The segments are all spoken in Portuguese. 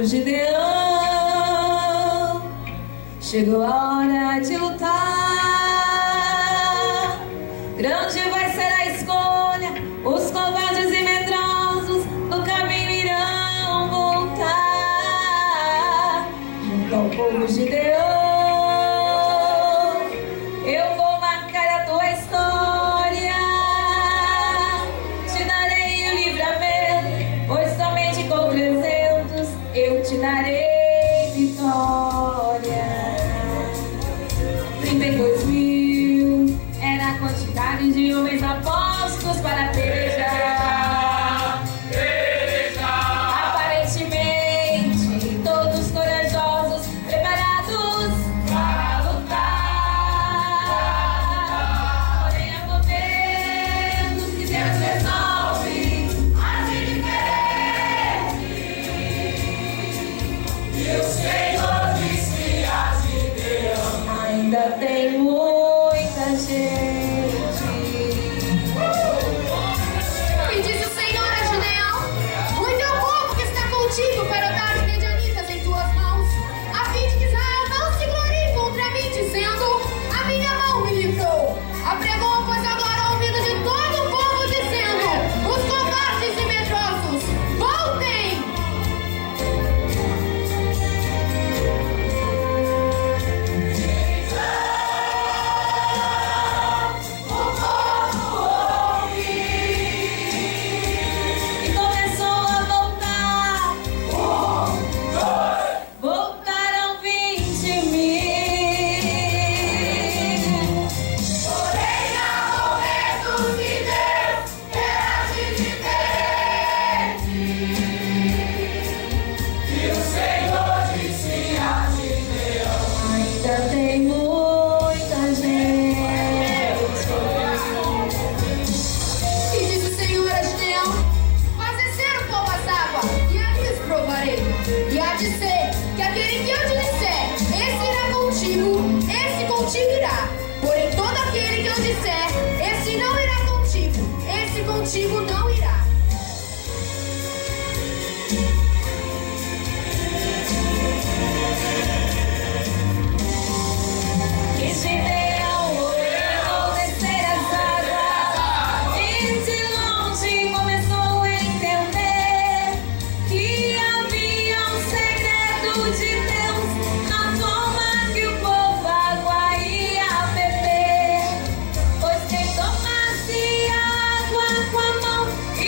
povo Gideão, chegou a hora de lutar. Grande vai ser a escolha, os covardes e medrosos do caminho irão voltar. Junto ao povo Gideão, eu vou marcar a tua história. Te darei o livramento, pois somente com 300 eu te darei vitória. 32.000 era a quantidade de homens apostos para pelejar. Aparentemente todos corajosos, preparados para lutar. Porém há momentos que Deus resolve agir diferente. E o Senhor disse a Gideão: ainda tem muita gente. E disse o Senhor a Gideão: muito é o povo que está contigo para dar os medianitas em tuas mãos, a fim de que Israel não se glorie contra mim, dizendo: a minha mão me livrou. Apregou, pois, agora ao ouvido de todo o povo, dizendo: os covardes e medrosos, voltem! E começou a voltar. Voltaram 20.000. Porém, há momentos que Deus quer agir diferente. E o Senhor disse a Gideão: ainda tem muita gente. E disse o Senhor a Gideão: faz descer o povo às águas, e ali os provarei. E há de ser que aquele que eu te disser, esse irá contigo, esse contigo irá. Porém, todo aquele que eu disser, esse não irá contigo, esse contigo não irá. Que Gideão ordenou descer as águas, e de longe começou a entender que havia um segredo de Deus na forma que o povo água ia beber. Pois quem tomasse água com a mão e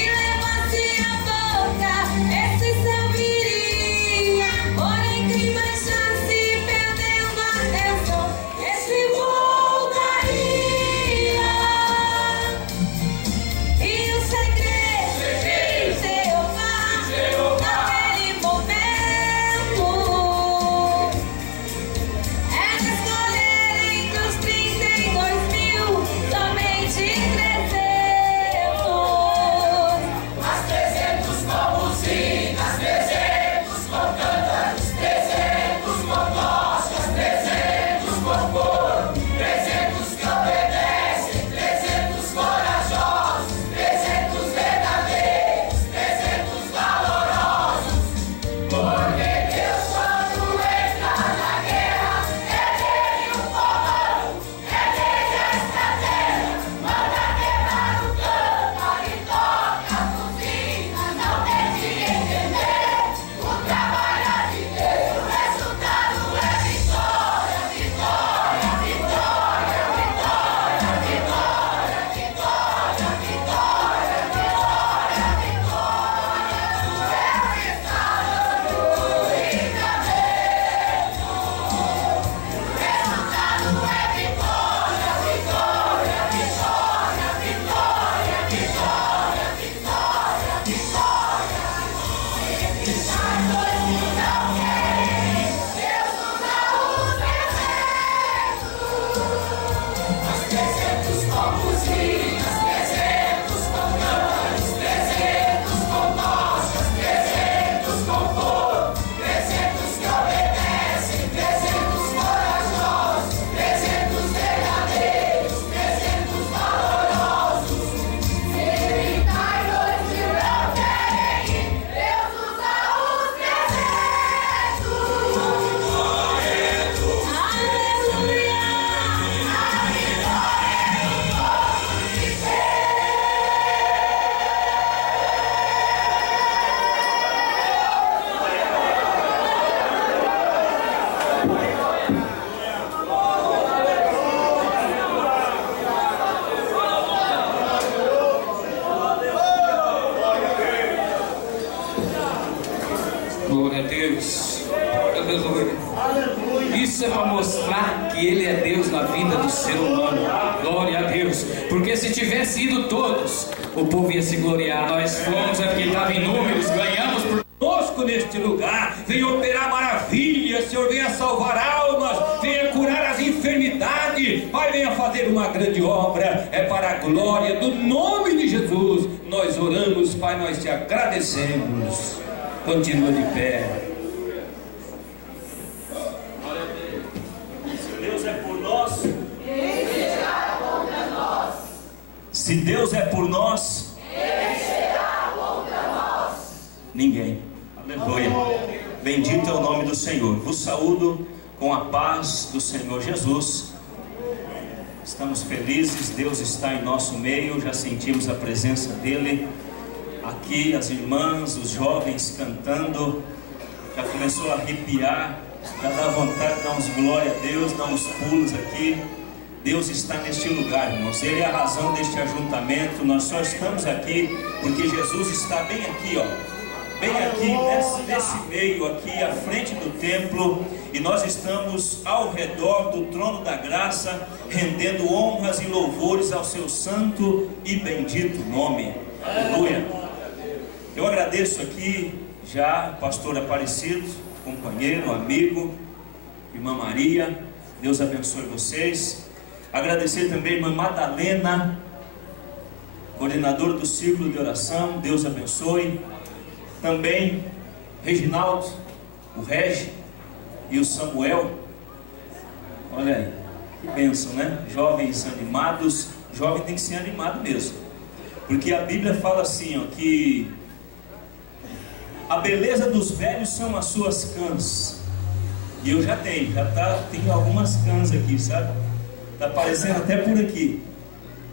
Deus, porque se tivesse ido todos, o povo ia se gloriar. Nós fomos, é porque estava em números, ganhamos por conosco neste lugar, venha operar maravilhas, Senhor, venha salvar almas, venha curar as enfermidades, Pai, venha fazer uma grande obra, é para a glória do nome de Jesus, nós oramos, Pai, nós te agradecemos. Continua de pé. Se Deus é por nós, quem será contra nós? Se Deus é por nós, quem será contra nós? Ninguém. Aleluia. Bendito é o nome do Senhor. Vos saúdo com a paz do Senhor Jesus. Estamos felizes, Deus está em nosso meio, já sentimos a presença dEle. Aqui as irmãs, os jovens cantando, já começou a arrepiar, já dá vontade de dar uns glória a Deus, dar uns pulos aqui. Deus está neste lugar, irmãos. Ele é a razão deste ajuntamento. Nós só estamos aqui porque Jesus está bem aqui, ó. Bem aqui, nesse meio aqui, à frente do templo, e nós estamos ao redor do trono da graça, rendendo honras e louvores ao seu santo e bendito nome. Aleluia. Eu agradeço aqui já, pastor Aparecido, companheiro, amigo, irmã Maria, Deus abençoe vocês. Agradecer também a irmã Madalena, coordenadora do círculo de oração, Deus abençoe. Também Reginaldo, o Regi e o Samuel. Olha aí, que bênção, né? Jovens animados. Jovem tem que ser animado mesmo, porque a Bíblia fala assim, ó, que a beleza dos velhos são as suas cãs. E eu já tenho, tenho algumas cãs aqui, sabe? Está aparecendo até por aqui.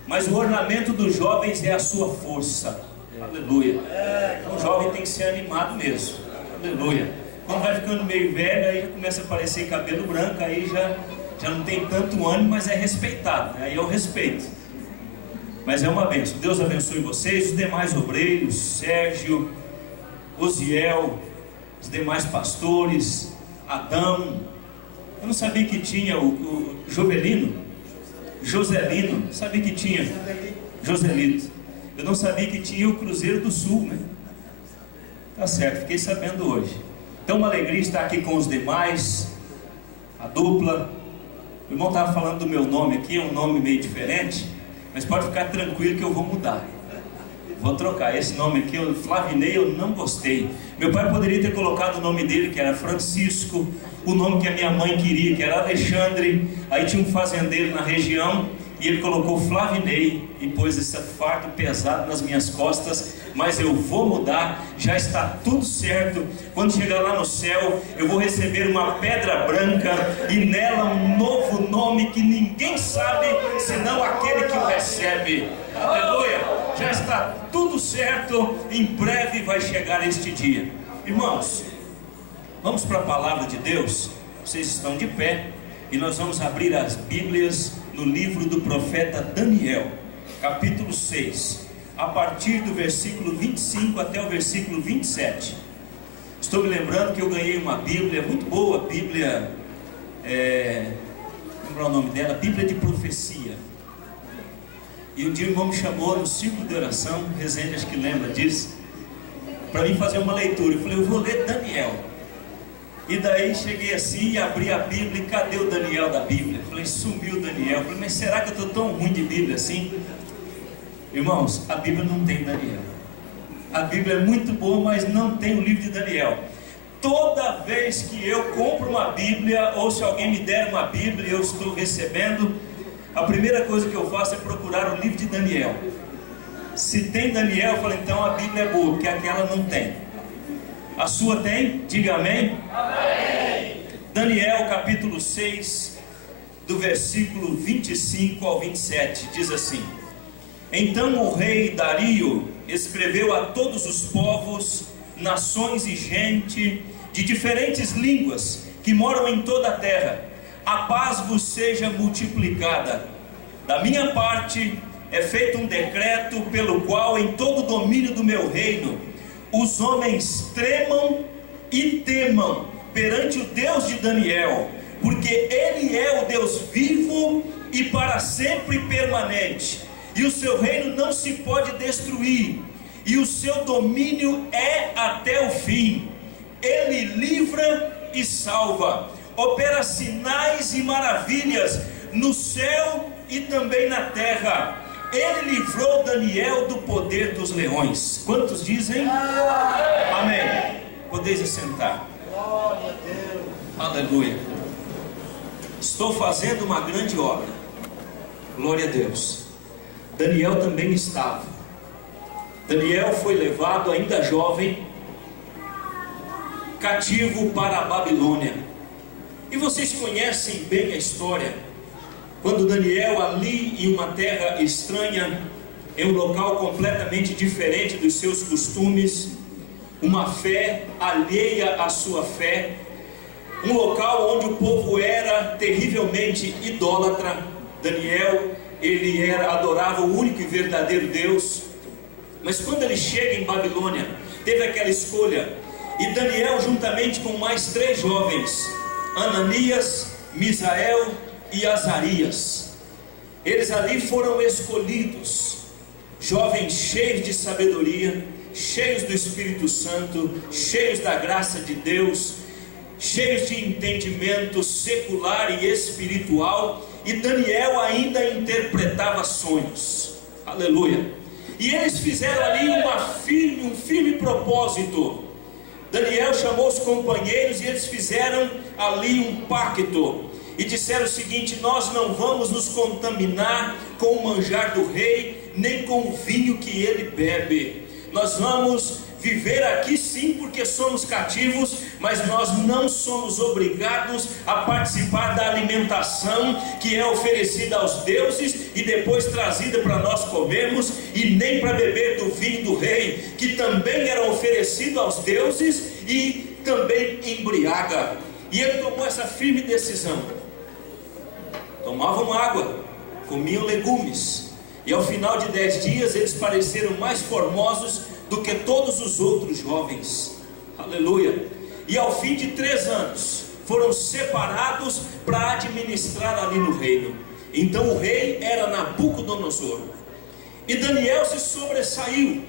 Mas o ornamento dos jovens é a sua força. Aleluia. Então o jovem tem que ser animado mesmo. Aleluia. Quando vai ficando meio velho, aí já começa a aparecer cabelo branco, aí já não tem tanto ânimo, mas é respeitado, né? Aí é o respeito. Mas é uma bênção. Deus abençoe vocês, os demais obreiros, Sérgio, Osiel, os demais pastores, Adão. Eu não sabia que tinha o Joselino, sabia que tinha Joselito. Eu não sabia que tinha o Cruzeiro do Sul, né? Tá certo, fiquei sabendo hoje. Então uma alegria estar aqui com os demais, a dupla. O irmão estava falando do meu nome aqui, é um nome meio diferente, mas pode ficar tranquilo que eu vou mudar. Vou trocar esse nome aqui, o Flavinei, eu não gostei. Meu pai poderia ter colocado o nome dele, que era Francisco, o nome que a minha mãe queria, que era Alexandre. Aí tinha um fazendeiro na região, e ele colocou Flavinei, e pôs esse fardo pesado nas minhas costas. Mas eu vou mudar, já está tudo certo. Quando chegar lá no céu, eu vou receber uma pedra branca, e nela um novo nome que ninguém sabe, senão aquele que o recebe. Aleluia, já está tudo certo. Em breve vai chegar este dia. Irmãos, vamos para a palavra de Deus. Vocês estão de pé, e nós vamos abrir as Bíblias no livro do profeta Daniel, capítulo 6, a partir do versículo 25 até o versículo 27. Estou me lembrando que eu ganhei uma Bíblia muito boa, Bíblia, lembrar o nome dela, Bíblia de Profecia. E um dia o irmão me chamou no círculo de oração, Rezende acho que lembra disso, para mim fazer uma leitura. Eu falei, eu vou ler Daniel. E daí cheguei assim e abri a Bíblia, e cadê o Daniel da Bíblia? Eu falei, sumiu o Daniel. Eu falei, mas será que eu estou tão ruim de Bíblia assim? Irmãos, a Bíblia não tem Daniel. A Bíblia é muito boa, mas não tem o livro de Daniel. Toda vez que eu compro uma Bíblia, ou se alguém me der uma Bíblia e eu estou recebendo, a primeira coisa que eu faço é procurar o livro de Daniel. Se tem Daniel, eu falo, então a Bíblia é boa, porque aquela não tem. A sua tem? Diga amém. Amém. Daniel capítulo 6, do versículo 25 ao 27, diz assim: Então o rei Dario escreveu a todos os povos, nações e gente de diferentes línguas que moram em toda a terra: a paz vos seja multiplicada. Da minha parte é feito um decreto pelo qual em todo o domínio do meu reino os homens tremam e temam perante o Deus de Daniel, porque ele é o Deus vivo e para sempre permanente, e o seu reino não se pode destruir, e o seu domínio é até o fim. Ele livra e salva, opera sinais e maravilhas no céu e também na terra. Ele livrou Daniel do poder dos leões. Quantos dizem? Amém. Podeis assentar. Glória a Deus. Aleluia. Estou fazendo uma grande obra. Glória a Deus. Daniel também estava. Daniel foi levado ainda jovem, cativo para a Babilônia. E vocês conhecem bem a história. Quando Daniel, ali em uma terra estranha, em um local completamente diferente dos seus costumes, uma fé alheia à sua fé, um local onde o povo era terrivelmente idólatra. Daniel, ele adorava o único e verdadeiro Deus. Mas quando ele chega em Babilônia, teve aquela escolha, e Daniel, juntamente com mais 3 jovens, Ananias, Misael e Azarias, eles ali foram escolhidos, jovens cheios de sabedoria, cheios do Espírito Santo, cheios da graça de Deus, cheios de entendimento secular e espiritual. E Daniel ainda interpretava sonhos. Aleluia. E eles fizeram ali um firme propósito. Daniel chamou os companheiros e eles fizeram ali um pacto e disseram o seguinte: nós não vamos nos contaminar com o manjar do rei, nem com o vinho que ele bebe. Nós vamos viver aqui sim porque somos cativos, mas nós não somos obrigados a participar da alimentação que é oferecida aos deuses e depois trazida para nós comermos, e nem para beber do vinho do rei, que também era oferecido aos deuses e também embriaga. E ele tomou essa firme decisão. Tomavam água, comiam legumes, e ao final de 10 dias eles pareceram mais formosos do que todos os outros jovens. Aleluia. E ao fim de 3 anos foram separados para administrar ali no reino. Então o rei era Nabucodonosor, e Daniel se sobressaiu,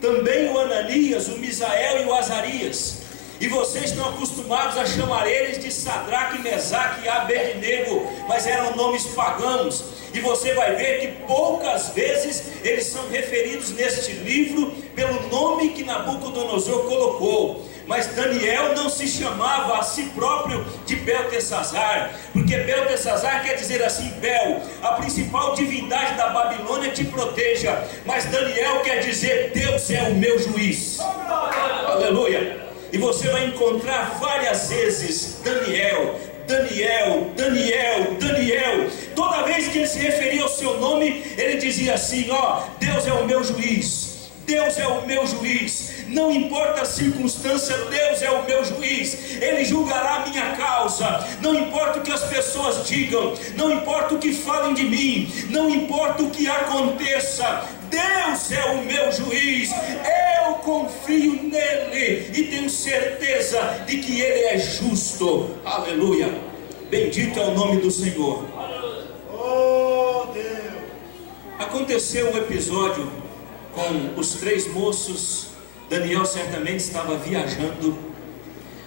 também o Ananias, o Misael e o Azarias. E vocês estão acostumados a chamar eles de Sadraque, Mesaque e Abednego, mas eram nomes pagãos. E você vai ver que poucas vezes eles são referidos neste livro pelo nome que Nabucodonosor colocou. Mas Daniel não se chamava a si próprio de Beltesazar, porque Beltesazar quer dizer assim: Bel, a principal divindade da Babilônia, te proteja. Mas Daniel quer dizer: Deus é o meu juiz. Aleluia. E você vai encontrar várias vezes Daniel, Daniel, Daniel, Daniel. Toda vez que ele se referia ao seu nome, ele dizia assim: ó, Deus é o meu juiz, Deus é o meu juiz. Não importa a circunstância, Deus é o meu juiz. Ele julgará a minha causa. Não importa o que as pessoas digam, não importa o que falem de mim, não importa o que aconteça, Deus é o meu juiz. Eu confio nele e tenho certeza de que ele é justo. Aleluia. Bendito é o nome do Senhor. Oh Deus. Aconteceu um episódio com os 3 moços. Daniel certamente estava viajando.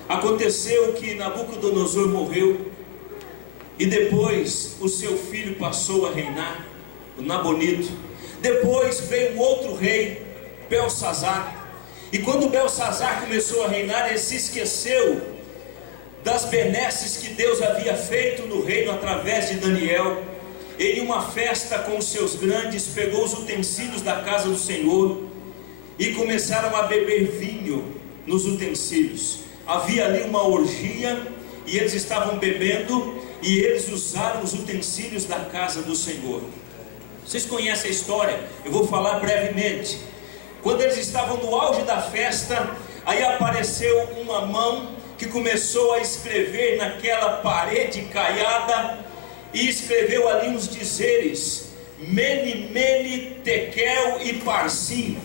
Aconteceu que Nabucodonosor morreu, e depois o seu filho passou a reinar, o Nabonito. Depois veio um outro rei, Belsazar. E quando Belsazar começou a reinar, ele se esqueceu das benesses que Deus havia feito no reino através de Daniel. Em uma festa com os seus grandes, pegou os utensílios da casa do Senhor e começaram a beber vinho nos utensílios. Havia ali uma orgia e eles estavam bebendo, e eles usaram os utensílios da casa do Senhor. Vocês conhecem a história, eu vou falar brevemente. Quando eles estavam no auge da festa, aí apareceu uma mão que começou a escrever naquela parede caiada, e escreveu ali uns dizeres: Mene, Mene, Tekel e Parsim.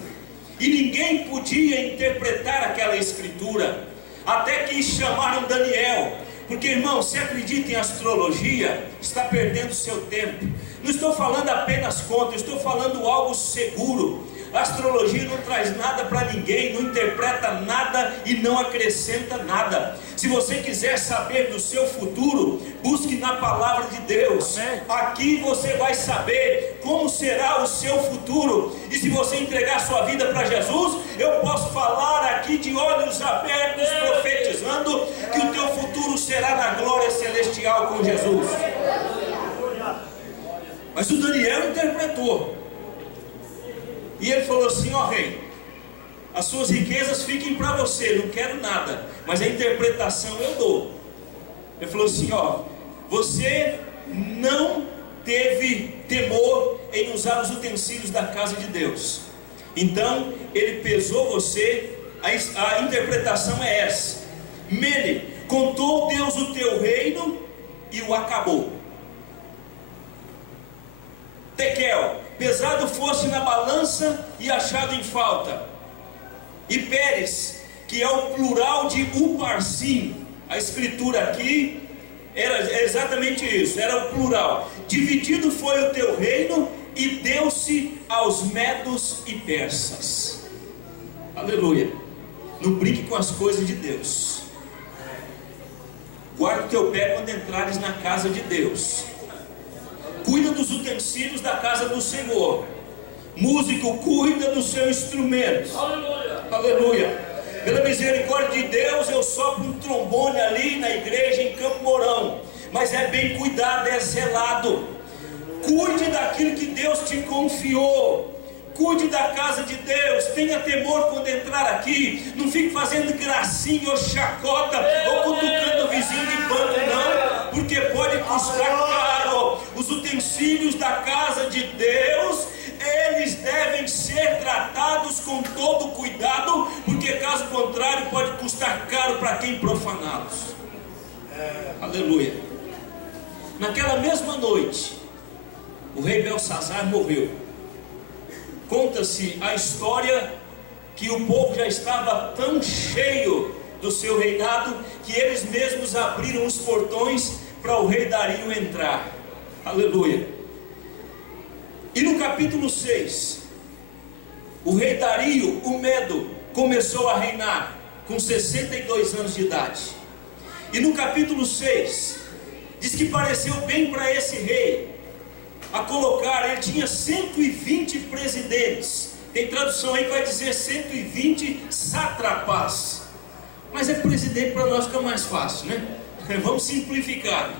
E ninguém podia interpretar aquela escritura, até que chamaram Daniel, Porque, irmão, se acredita em astrologia, está perdendo seu tempo. Não estou falando apenas contra, estou falando algo seguro. A astrologia não traz nada para ninguém, não interpreta nada e não acrescenta nada. Se você quiser saber do seu futuro, busque na palavra de Deus. Aqui você vai saber como será o seu futuro. E se você entregar sua vida para Jesus, eu posso falar aqui de olhos abertos, profetizando que o teu futuro será na glória celestial com Jesus. Mas o Daniel interpretou. E ele falou assim: ó rei, as suas riquezas fiquem para você, não quero nada, mas a interpretação eu dou. Ele falou assim: ó, você não teve temor em usar os utensílios da casa de Deus. Então ele pesou você. A interpretação é essa: Mene, contou Deus o teu reino e o acabou. Tekel, pesado fosse na balança e achado em falta. E Pérez, que é o plural de Uparsim. A escritura aqui era exatamente isso, era o plural. Dividido foi o teu reino e deu-se aos medos e persas. Aleluia. Não brinque com as coisas de Deus. Guarda o teu pé quando entrares na casa de Deus. Cuida dos utensílios da casa do Senhor. Músico, cuida do seu instrumento. Aleluia. Aleluia. Pela misericórdia de Deus, eu sopro um trombone ali na igreja em Campo Mourão. Mas é bem cuidado, é zelado. Cuide daquilo que Deus te confiou. Cuide da casa de Deus. Tenha temor quando entrar aqui. Não fique fazendo gracinha ou chacota ou cutucando o vizinho de banco, não. Porque pode custar caro. Os utensílios da casa de Deus, eles devem ser tratados com todo cuidado, porque caso contrário pode custar caro para quem profaná-los. Aleluia. Naquela mesma noite, o rei Belsazar morreu. Conta-se a história que o povo já estava tão cheio do seu reinado que eles mesmos abriram os portões para o rei Dario entrar. Aleluia. E no capítulo 6, o rei Dario, o Medo, começou a reinar com 62 anos de idade. E no capítulo 6, diz que pareceu bem para esse rei a colocar, ele tinha 120 presidentes. Tem tradução aí que vai dizer 120 sátrapas. Mas é presidente para nós que é mais fácil, né? Vamos simplificar.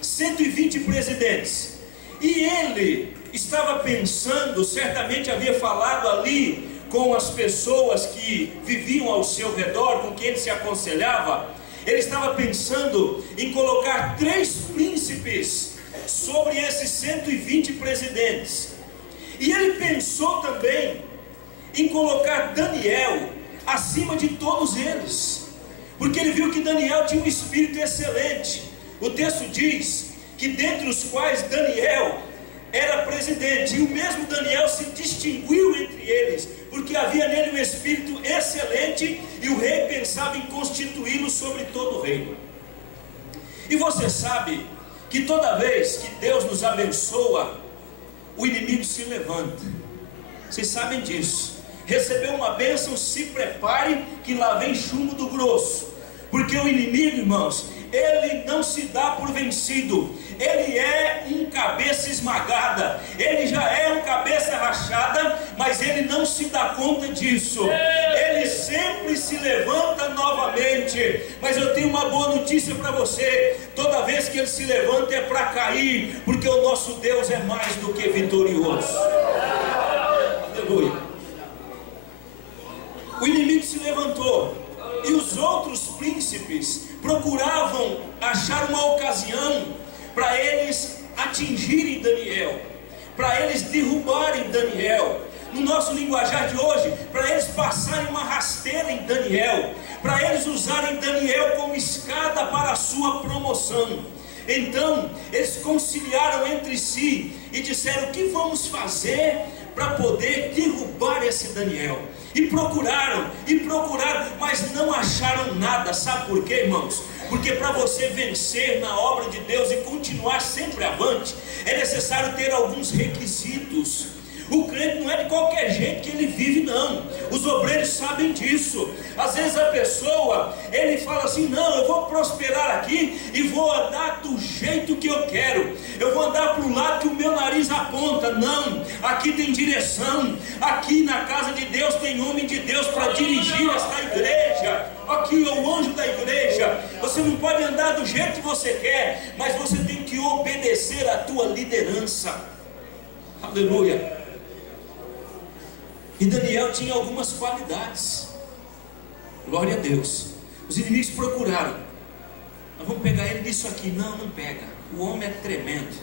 120 presidentes. E ele estava pensando, certamente havia falado ali com as pessoas que viviam ao seu redor, com quem ele se aconselhava. Ele estava pensando em colocar 3 príncipes sobre esses 120 presidentes. E ele pensou também em colocar Daniel acima de todos eles, porque ele viu que Daniel tinha um espírito excelente. O texto diz que dentre os quais Daniel era presidente, e o mesmo Daniel se distinguiu entre eles, porque havia nele um espírito excelente, e o rei pensava em constituí-lo sobre todo o reino. E você sabe que toda vez que Deus nos abençoa, o inimigo se levanta. Vocês sabem disso. Recebeu uma bênção, se prepare que lá vem chumbo do grosso. Porque o inimigo, irmãos, ele não se dá por vencido. Ele é um cabeça esmagada. Ele já é um cabeça rachada, mas ele não se dá conta disso. Ele sempre se levanta novamente. Mas eu tenho uma boa notícia para você: toda vez que ele se levanta é para cair, porque o nosso Deus é mais do que vitorioso. Aleluia. O inimigo se levantou, e os outros príncipes procuravam achar uma ocasião para eles atingirem Daniel, para eles derrubarem Daniel. No nosso linguajar de hoje, para eles passarem uma rasteira em Daniel, para eles usarem Daniel como escada para a sua promoção. Então eles conciliaram entre si e disseram: o que vamos fazer para poder derrubar esse Daniel? E procuraram, mas não acharam nada. Sabe por quê, irmãos? Porque para você vencer na obra de Deus e continuar sempre avante, é necessário ter alguns requisitos. O crente não é de qualquer jeito que ele vive, não. Os obreiros sabem disso. Às vezes a pessoa, ele fala assim: não, eu vou prosperar aqui e vou andar do jeito que eu quero. Eu vou andar para o lado que o meu nariz aponta. Não, aqui tem direção. Aqui na casa de Deus tem homem de Deus para dirigir esta igreja. Aqui é o anjo da igreja. Você não pode andar do jeito que você quer, mas você tem que obedecer à tua liderança. Aleluia. E Daniel tinha algumas qualidades. Glória a Deus. Os inimigos procuraram: nós vamos pegar ele nisso aqui. Não, não pega. O homem é tremendo.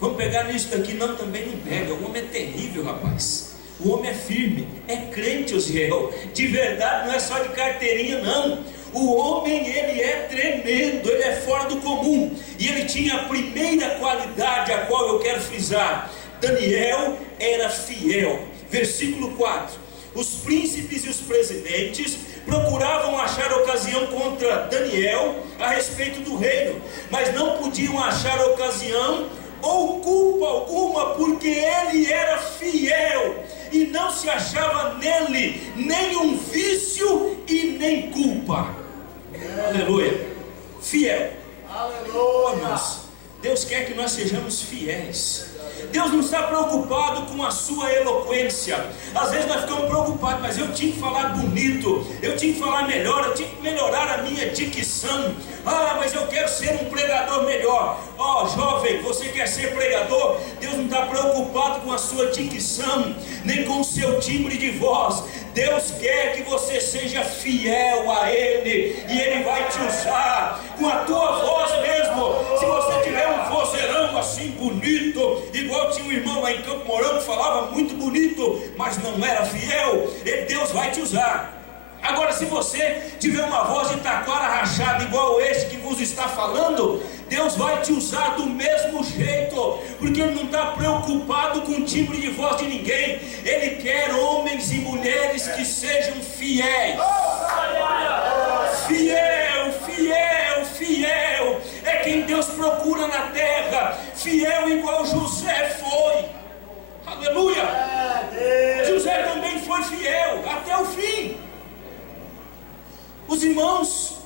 Vamos pegar nisso daqui. Não, também não pega. O homem é terrível, rapaz. O homem é firme, é crente, Osiel. De verdade, não é só de carteirinha, não. O homem, ele é tremendo, ele é fora do comum. E ele tinha a primeira qualidade, a qual eu quero frisar: Daniel era fiel. Versículo 4: os príncipes e os presidentes procuravam achar ocasião contra Daniel a respeito do reino, mas não podiam achar ocasião ou culpa alguma, porque ele era fiel, e não se achava nele nenhum vício e nem culpa. Aleluia. Fiel. Aleluia. Irmãos, Deus quer que nós sejamos fiéis. Deus não está preocupado com a sua eloquência. Às vezes nós ficamos preocupados: mas eu tinha que falar bonito, eu tinha que falar melhor, eu tinha que melhorar a minha dicção. Mas eu quero ser um pregador melhor. Jovem, você quer ser pregador? Deus não está preocupado com a sua dicção, nem com o seu timbre de voz. Deus quer que você seja fiel a Ele, e Ele vai te usar com a tua voz mesmo. Se você tiver um vozeirão assim bonito, igual tinha um irmão lá em Campo Mourão que falava muito bonito, mas não era fiel, Deus vai te usar. Agora, se você tiver uma voz de taquara rachada igual este que vos está falando, Deus vai te usar do mesmo jeito, porque Ele não está preocupado com o timbre de voz de ninguém. Ele quer homens e mulheres que sejam fiéis. Fiel, fiel, fiel é quem Deus procura na terra. Fiel igual José foi. Aleluia. José também foi fiel até o fim. Os irmãos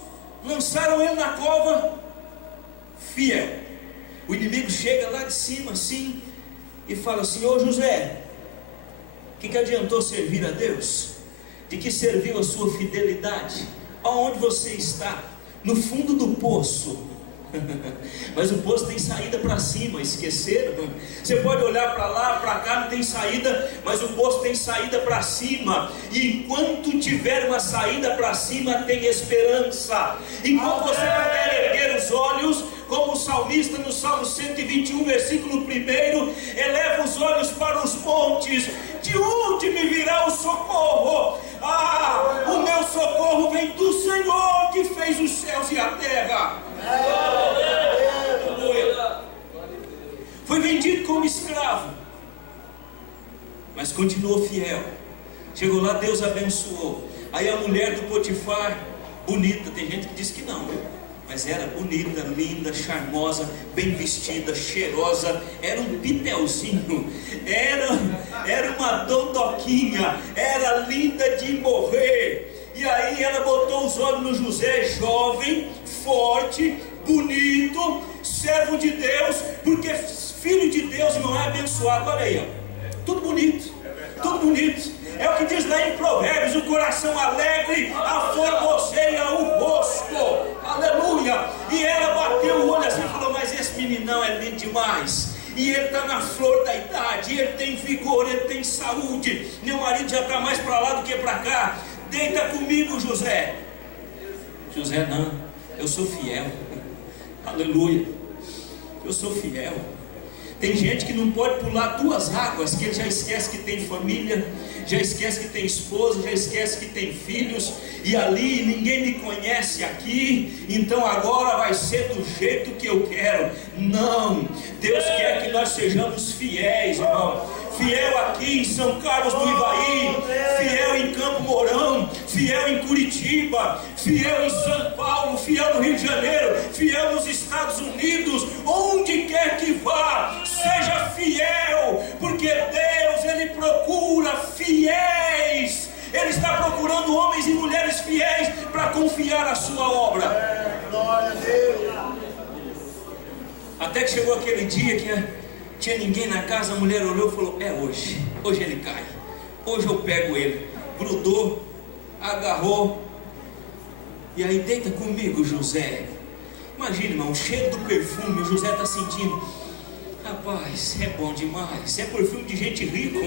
lançaram ele na cova, fiel. O inimigo chega lá de cima assim e fala assim: ô José, o que adiantou servir a Deus? De que serviu a sua fidelidade? Aonde você está? No fundo do poço. Mas o poço tem saída para cima, esqueceram? Você pode olhar para lá, para cá, não tem saída, mas o poço tem saída para cima. E enquanto tiver uma saída para cima, tem esperança. Enquanto você puder erguer os olhos, como o salmista no Salmo 121, versículo 1, eleva os olhos para os montes: de onde me virá o socorro? O meu socorro vem do Senhor, que fez os céus e a terra. Foi vendido como escravo, mas continuou fiel. Chegou lá, Deus abençoou. Aí a mulher do Potifar, bonita, tem gente que diz que não, mas era bonita, linda, charmosa, bem vestida, cheirosa, era um pitelzinho, era uma dondoquinha, era linda de morrer. E aí ela botou os olhos no José, jovem, forte, bonito, servo de Deus, porque filho de Deus não é abençoado. Olha aí, ó, tudo bonito, tudo bonito. É o que diz lá em Provérbios: o coração alegre aformoseia o rosto. Aleluia. E ela bateu o olho assim e falou: mas esse meninão é lindo demais. E ele está na flor da idade, ele tem vigor, ele tem saúde. Meu marido já está mais para lá do que para cá. Deita comigo, José. José: não, eu sou fiel. Aleluia. Eu sou fiel. Tem gente que não pode pular 2 águas, que ele já esquece que tem família, já esquece que tem esposa, já esquece que tem filhos, e ali ninguém me conhece aqui, então agora vai ser do jeito que eu quero. Não, Deus quer que nós sejamos fiéis, irmão. Fiel aqui em São Carlos do Ivaí, fiel em Campo Mourão, fiel em Curitiba, fiel em São Paulo, fiel no Rio de Janeiro, fiel nos Estados Unidos, onde quer que vá, seja fiel, porque Deus, Ele procura fiéis. Ele está procurando homens e mulheres fiéis para confiar a sua obra. Glória a Deus. Até que chegou aquele dia que tinha ninguém na casa, a mulher olhou e falou: é hoje, hoje ele cai, hoje eu pego ele. Grudou, agarrou, e aí: deita comigo, José. Imagina, irmão, o cheiro do perfume, o José está sentindo. Rapaz, é bom demais, é perfume de gente rica.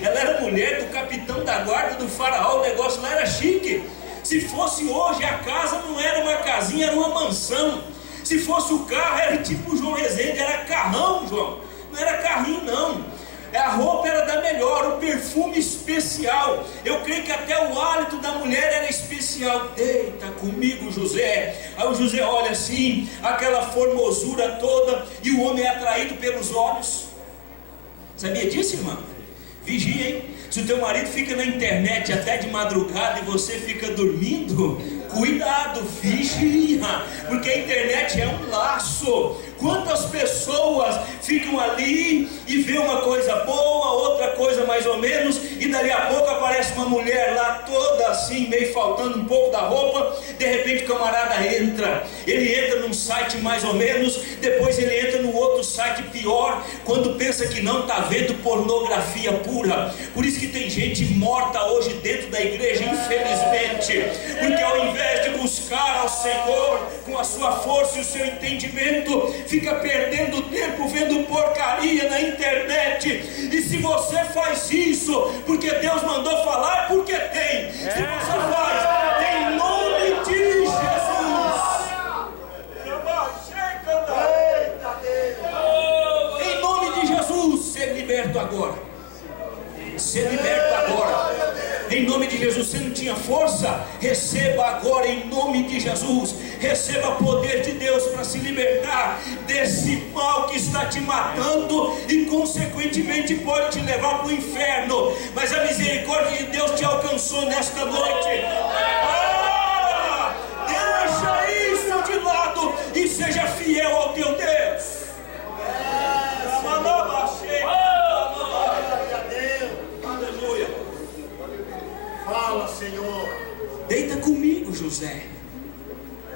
Ela era mulher do capitão da guarda do faraó, o negócio lá era chique. Se fosse hoje, a casa não era uma casinha, era uma mansão. Se fosse o carro, era tipo o João Rezende, era carrão, João. Não era carrinho, não. A roupa era da melhor, o perfume especial. Eu creio que até o hálito da mulher era especial. Deita comigo, José. Aí o José olha assim, aquela formosura toda, e o homem é atraído pelos olhos. Sabia disso, irmão? Vigia, hein? Se o teu marido fica na internet até de madrugada e você fica dormindo, cuidado, vigia, porque a internet é um laço. Quantas pessoas ficam ali e vê uma coisa boa, outra coisa mais ou menos, e dali a pouco aparece uma mulher lá toda assim, meio faltando um pouco da roupa. De repente o camarada entra, ele entra num site mais ou menos, depois ele entra no outro site pior, quando pensa que não está vendo pornografia pura. Por isso que tem gente morta hoje dentro da igreja, infelizmente, porque ao invés de buscar ao Senhor com a sua força e o seu entendimento, fica perdendo tempo vendo porcaria na internet. E se você faz isso porque Deus mandou falar, é porque tem. Se você faz em nome de Jesus, em nome de Jesus, ser liberto agora. Ser liberto agora. Em nome de Jesus. Você não tinha força? Receba agora em nome de Jesus. Receba poder de Deus para se libertar desse mal que está te matando e consequentemente pode te levar para o inferno. Mas a misericórdia de Deus te alcançou nesta noite. Deixa isso de lado e seja fiel ao teu Deus. Fala, Senhor. Deita comigo, José.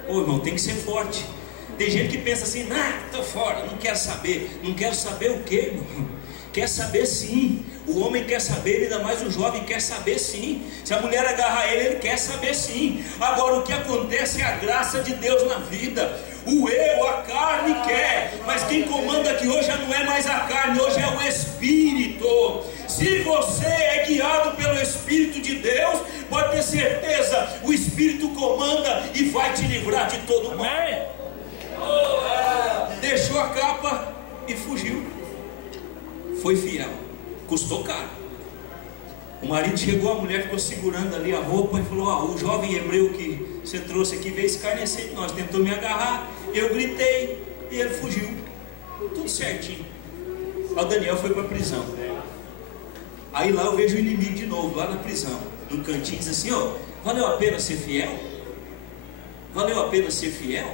Ô, irmão, tem que ser forte. Tem gente que pensa assim: estou fora, não quero saber. Não quero saber o quê, irmão? Quer saber sim. O homem quer saber, ainda mais o jovem quer saber sim. Se a mulher agarrar ele, ele quer saber sim. Agora o que acontece é a graça de Deus na vida. O eu, a carne quer, mas quem comanda aqui hoje já não é mais a carne, hoje é o Espírito. Se você é guiado pelo Espírito de Deus, pode ter certeza, o Espírito comanda e vai te livrar de todo mal. Deixou a capa e fugiu. Foi fiel, custou caro. O marido chegou, a mulher ficou segurando ali a roupa e falou: o jovem hebreu que você trouxe aqui veio escarnecer de nós, tentou me agarrar, eu gritei e ele fugiu. Tudo certinho. Aí o Daniel foi para a prisão. Aí lá eu vejo o inimigo de novo, lá na prisão, no cantinho, diz assim: valeu a pena ser fiel? Valeu a pena ser fiel?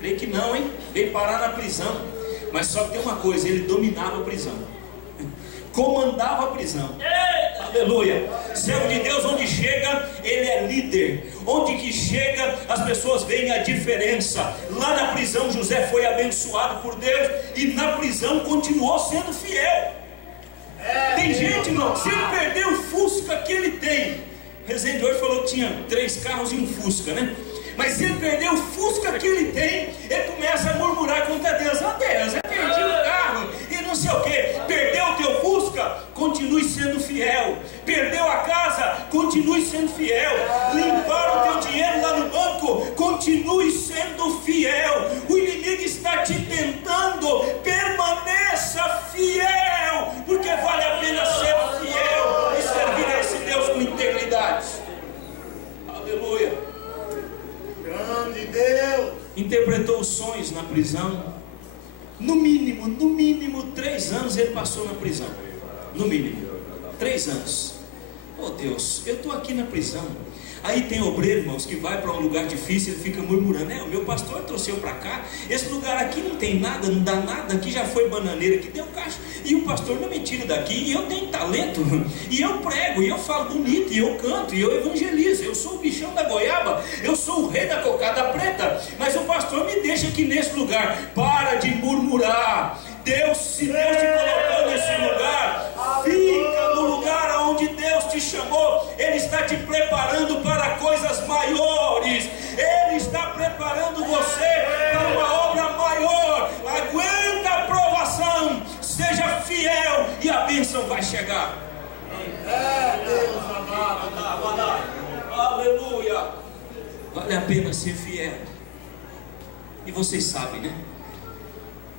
Creio que não, hein? Veio parar na prisão. Mas só que tem uma coisa, ele dominava a prisão, comandava a prisão. Aleluia. Servo de Deus, onde chega, ele é líder. Onde que chega, as pessoas veem a diferença. Lá na prisão José foi abençoado por Deus, e na prisão continuou sendo fiel. Tem gente, irmão, se ele perder o Fusca que ele tem, Rezende hoje falou que tinha 3 carros e um Fusca, né? Mas se ele perder o Fusca que ele tem, ele começa a murmurar contra Deus: Deus, eu perdi o carro e não sei o que. Perdeu o teu Fusca, continue sendo fiel. Perdeu a casa, continue sendo fiel. Limparam o teu dinheiro lá no banco, continue sendo fiel. O inimigo está te tentando, permaneça fiel, porque vale a pena ser fiel e servir a esse Deus com integridade. Aleluia. Grande Deus. Interpretou os sonhos na prisão. No mínimo 3 anos ele passou na prisão. No mínimo 3 anos. Oh Deus, eu estou aqui na prisão. Aí tem obreiro, irmãos, que vai para um lugar difícil e fica murmurando: o meu pastor trouxe eu para cá, esse lugar aqui não tem nada, não dá nada, aqui já foi bananeira, aqui deu cacho, e o pastor não me tira daqui, e eu tenho talento, e eu prego, e eu falo bonito, e eu canto, e eu evangelizo, eu sou o bichão da goiaba, eu sou o rei da cocada preta, mas o pastor me deixa aqui nesse lugar. Para de murmurar. Deus, se Deus te colocou nesse lugar, fica no lugar onde Deus te chamou. Ele está te preparando para coisas maiores. Ele está preparando você para uma obra maior. Aguenta a provação, seja fiel e a bênção vai chegar. Deus amado. Aleluia. Vale a pena ser fiel. E vocês sabem, né?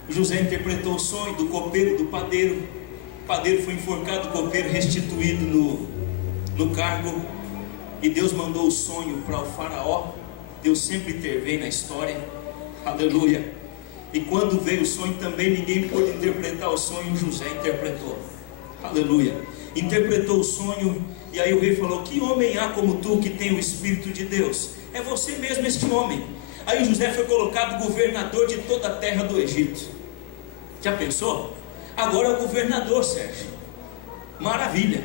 José interpretou o sonho do copeiro, do padeiro. O padeiro foi enforcado, o copeiro restituído no cargo. E Deus mandou o sonho para o faraó. Deus sempre intervém na história. Aleluia. E quando veio o sonho também, ninguém pôde interpretar o sonho. José interpretou. Aleluia. Interpretou o sonho. E aí o rei falou: que homem há como tu, que tem o Espírito de Deus? É você mesmo este homem. Aí José foi colocado governador de toda a terra do Egito. Já pensou? Agora é o governador, Sérgio. Maravilha.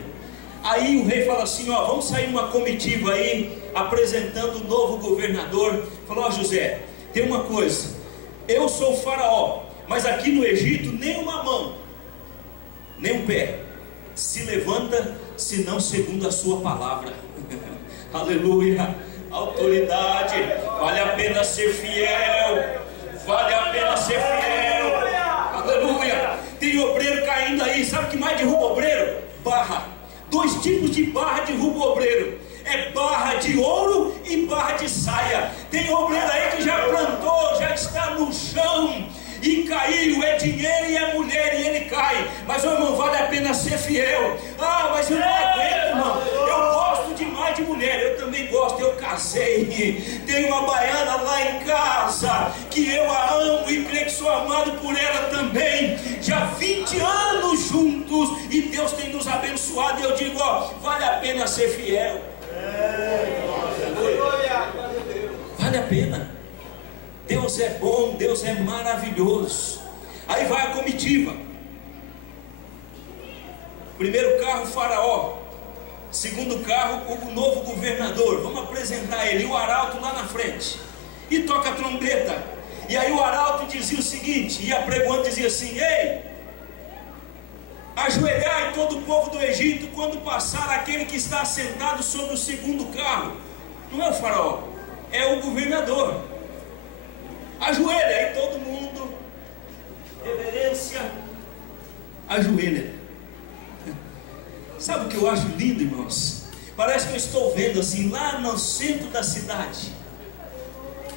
Aí o rei fala assim: vamos sair uma comitiva aí, apresentando o novo governador. Falou: José, tem uma coisa, eu sou o faraó, mas aqui no Egito nem uma mão, nem um pé se levanta, senão segundo a sua palavra. Aleluia. Autoridade. Vale a pena ser fiel. Vale a pena ser fiel. Aleluia. Tem obreiro caindo aí. Sabe o que mais derruba obreiro? Barra. 2 tipos de barra derruba obreiro: é barra de ouro e barra de saia. Tem obreiro aí que já plantou, já está no chão e caiu, é dinheiro e é mulher e ele cai. Mas irmão, vale a pena ser fiel. Mas eu não aguento, irmão, eu gosto demais de mulher. Eu também gosto, eu casei, tenho uma baiana lá em casa que eu a amo e creio que sou amado por ela também. Já 20 anos juntos e Deus tem nos abençoado. E eu digo, vale a pena ser fiel. Vale a pena. Deus é bom, Deus é maravilhoso. Aí vai a comitiva. Primeiro carro, faraó. Segundo carro, o novo governador. Vamos apresentar ele, o arauto lá na frente. E toca a trombeta. E aí o arauto dizia o seguinte, e a pregoante dizia assim: ei, ajoelhai todo o povo do Egito quando passar aquele que está sentado sobre o segundo carro. Não é o faraó, é o governador. Ajoelha, aí todo mundo, reverência, ajoelha. Sabe o que eu acho lindo, irmãos? Parece que eu estou vendo assim, lá no centro da cidade,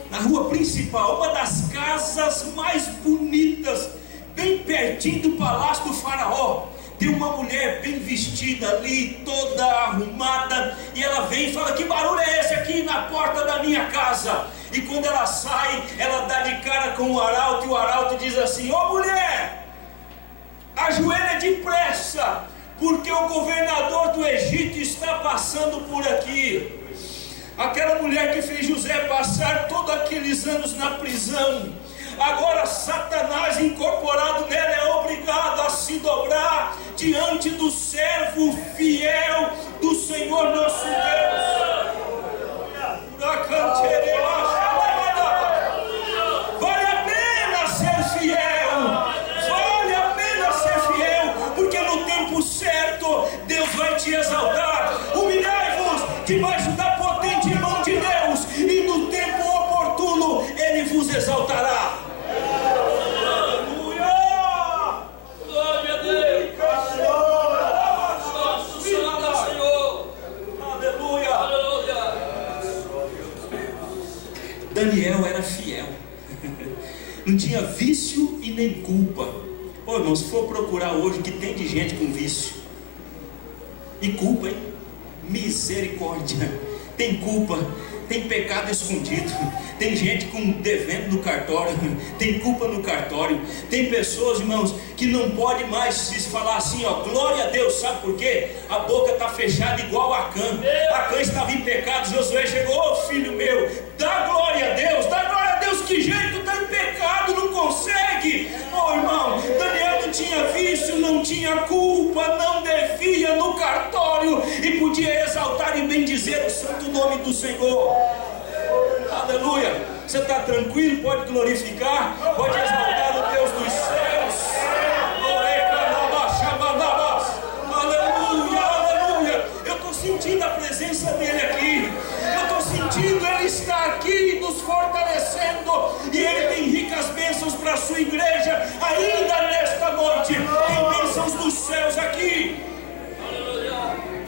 na rua principal, uma das casas mais bonitas, bem pertinho do palácio do faraó. Tem uma mulher bem vestida ali, toda arrumada, e ela vem e fala: que barulho é esse aqui na porta da minha casa? E quando ela sai, ela dá de cara com o arauto, e o arauto diz assim: ô mulher, ajoelha depressa, porque o governador do Egito está passando por aqui. Aquela mulher que fez José passar todos aqueles anos na prisão, agora Satanás incorporado nela é obrigado a se dobrar diante do servo fiel do Senhor nosso Deus. Vale a pena ser fiel. Vale a pena ser fiel, porque no tempo certo Deus vai te exaltar. Humilhai-vos debaixo da potente mão de Deus, e no tempo oportuno Ele vos exaltará. Daniel era fiel, não tinha vício e nem culpa. Ô irmão, se for procurar hoje o que tem de gente com vício e culpa, hein? Misericórdia. tem culpa, tem pecado escondido, tem gente devendo no cartório, tem culpa no cartório, tem pessoas, irmãos, que não pode mais se falar assim, ó, glória a Deus, sabe por quê? A boca está fechada igual Acã. Acã estava em pecado, Josué chegou, ô filho meu, dá glória a Deus, que jeito, está em pecado, não consegue. Ô irmão, Daniel não tinha vício, não tinha culpa, não devia no cartório e podia exaltar e bendizer o santo nome do Senhor. Aleluia. Você está tranquilo? Pode glorificar, pode exaltar o Deus dos céus. Aleluia, aleluia. Eu estou sentindo a presença dele aqui. Eu estou sentindo ele está aqui nos fortalecendo, e ele tem ricas bênçãos para a sua igreja ainda nesta noite. Tem bênçãos dos céus aqui.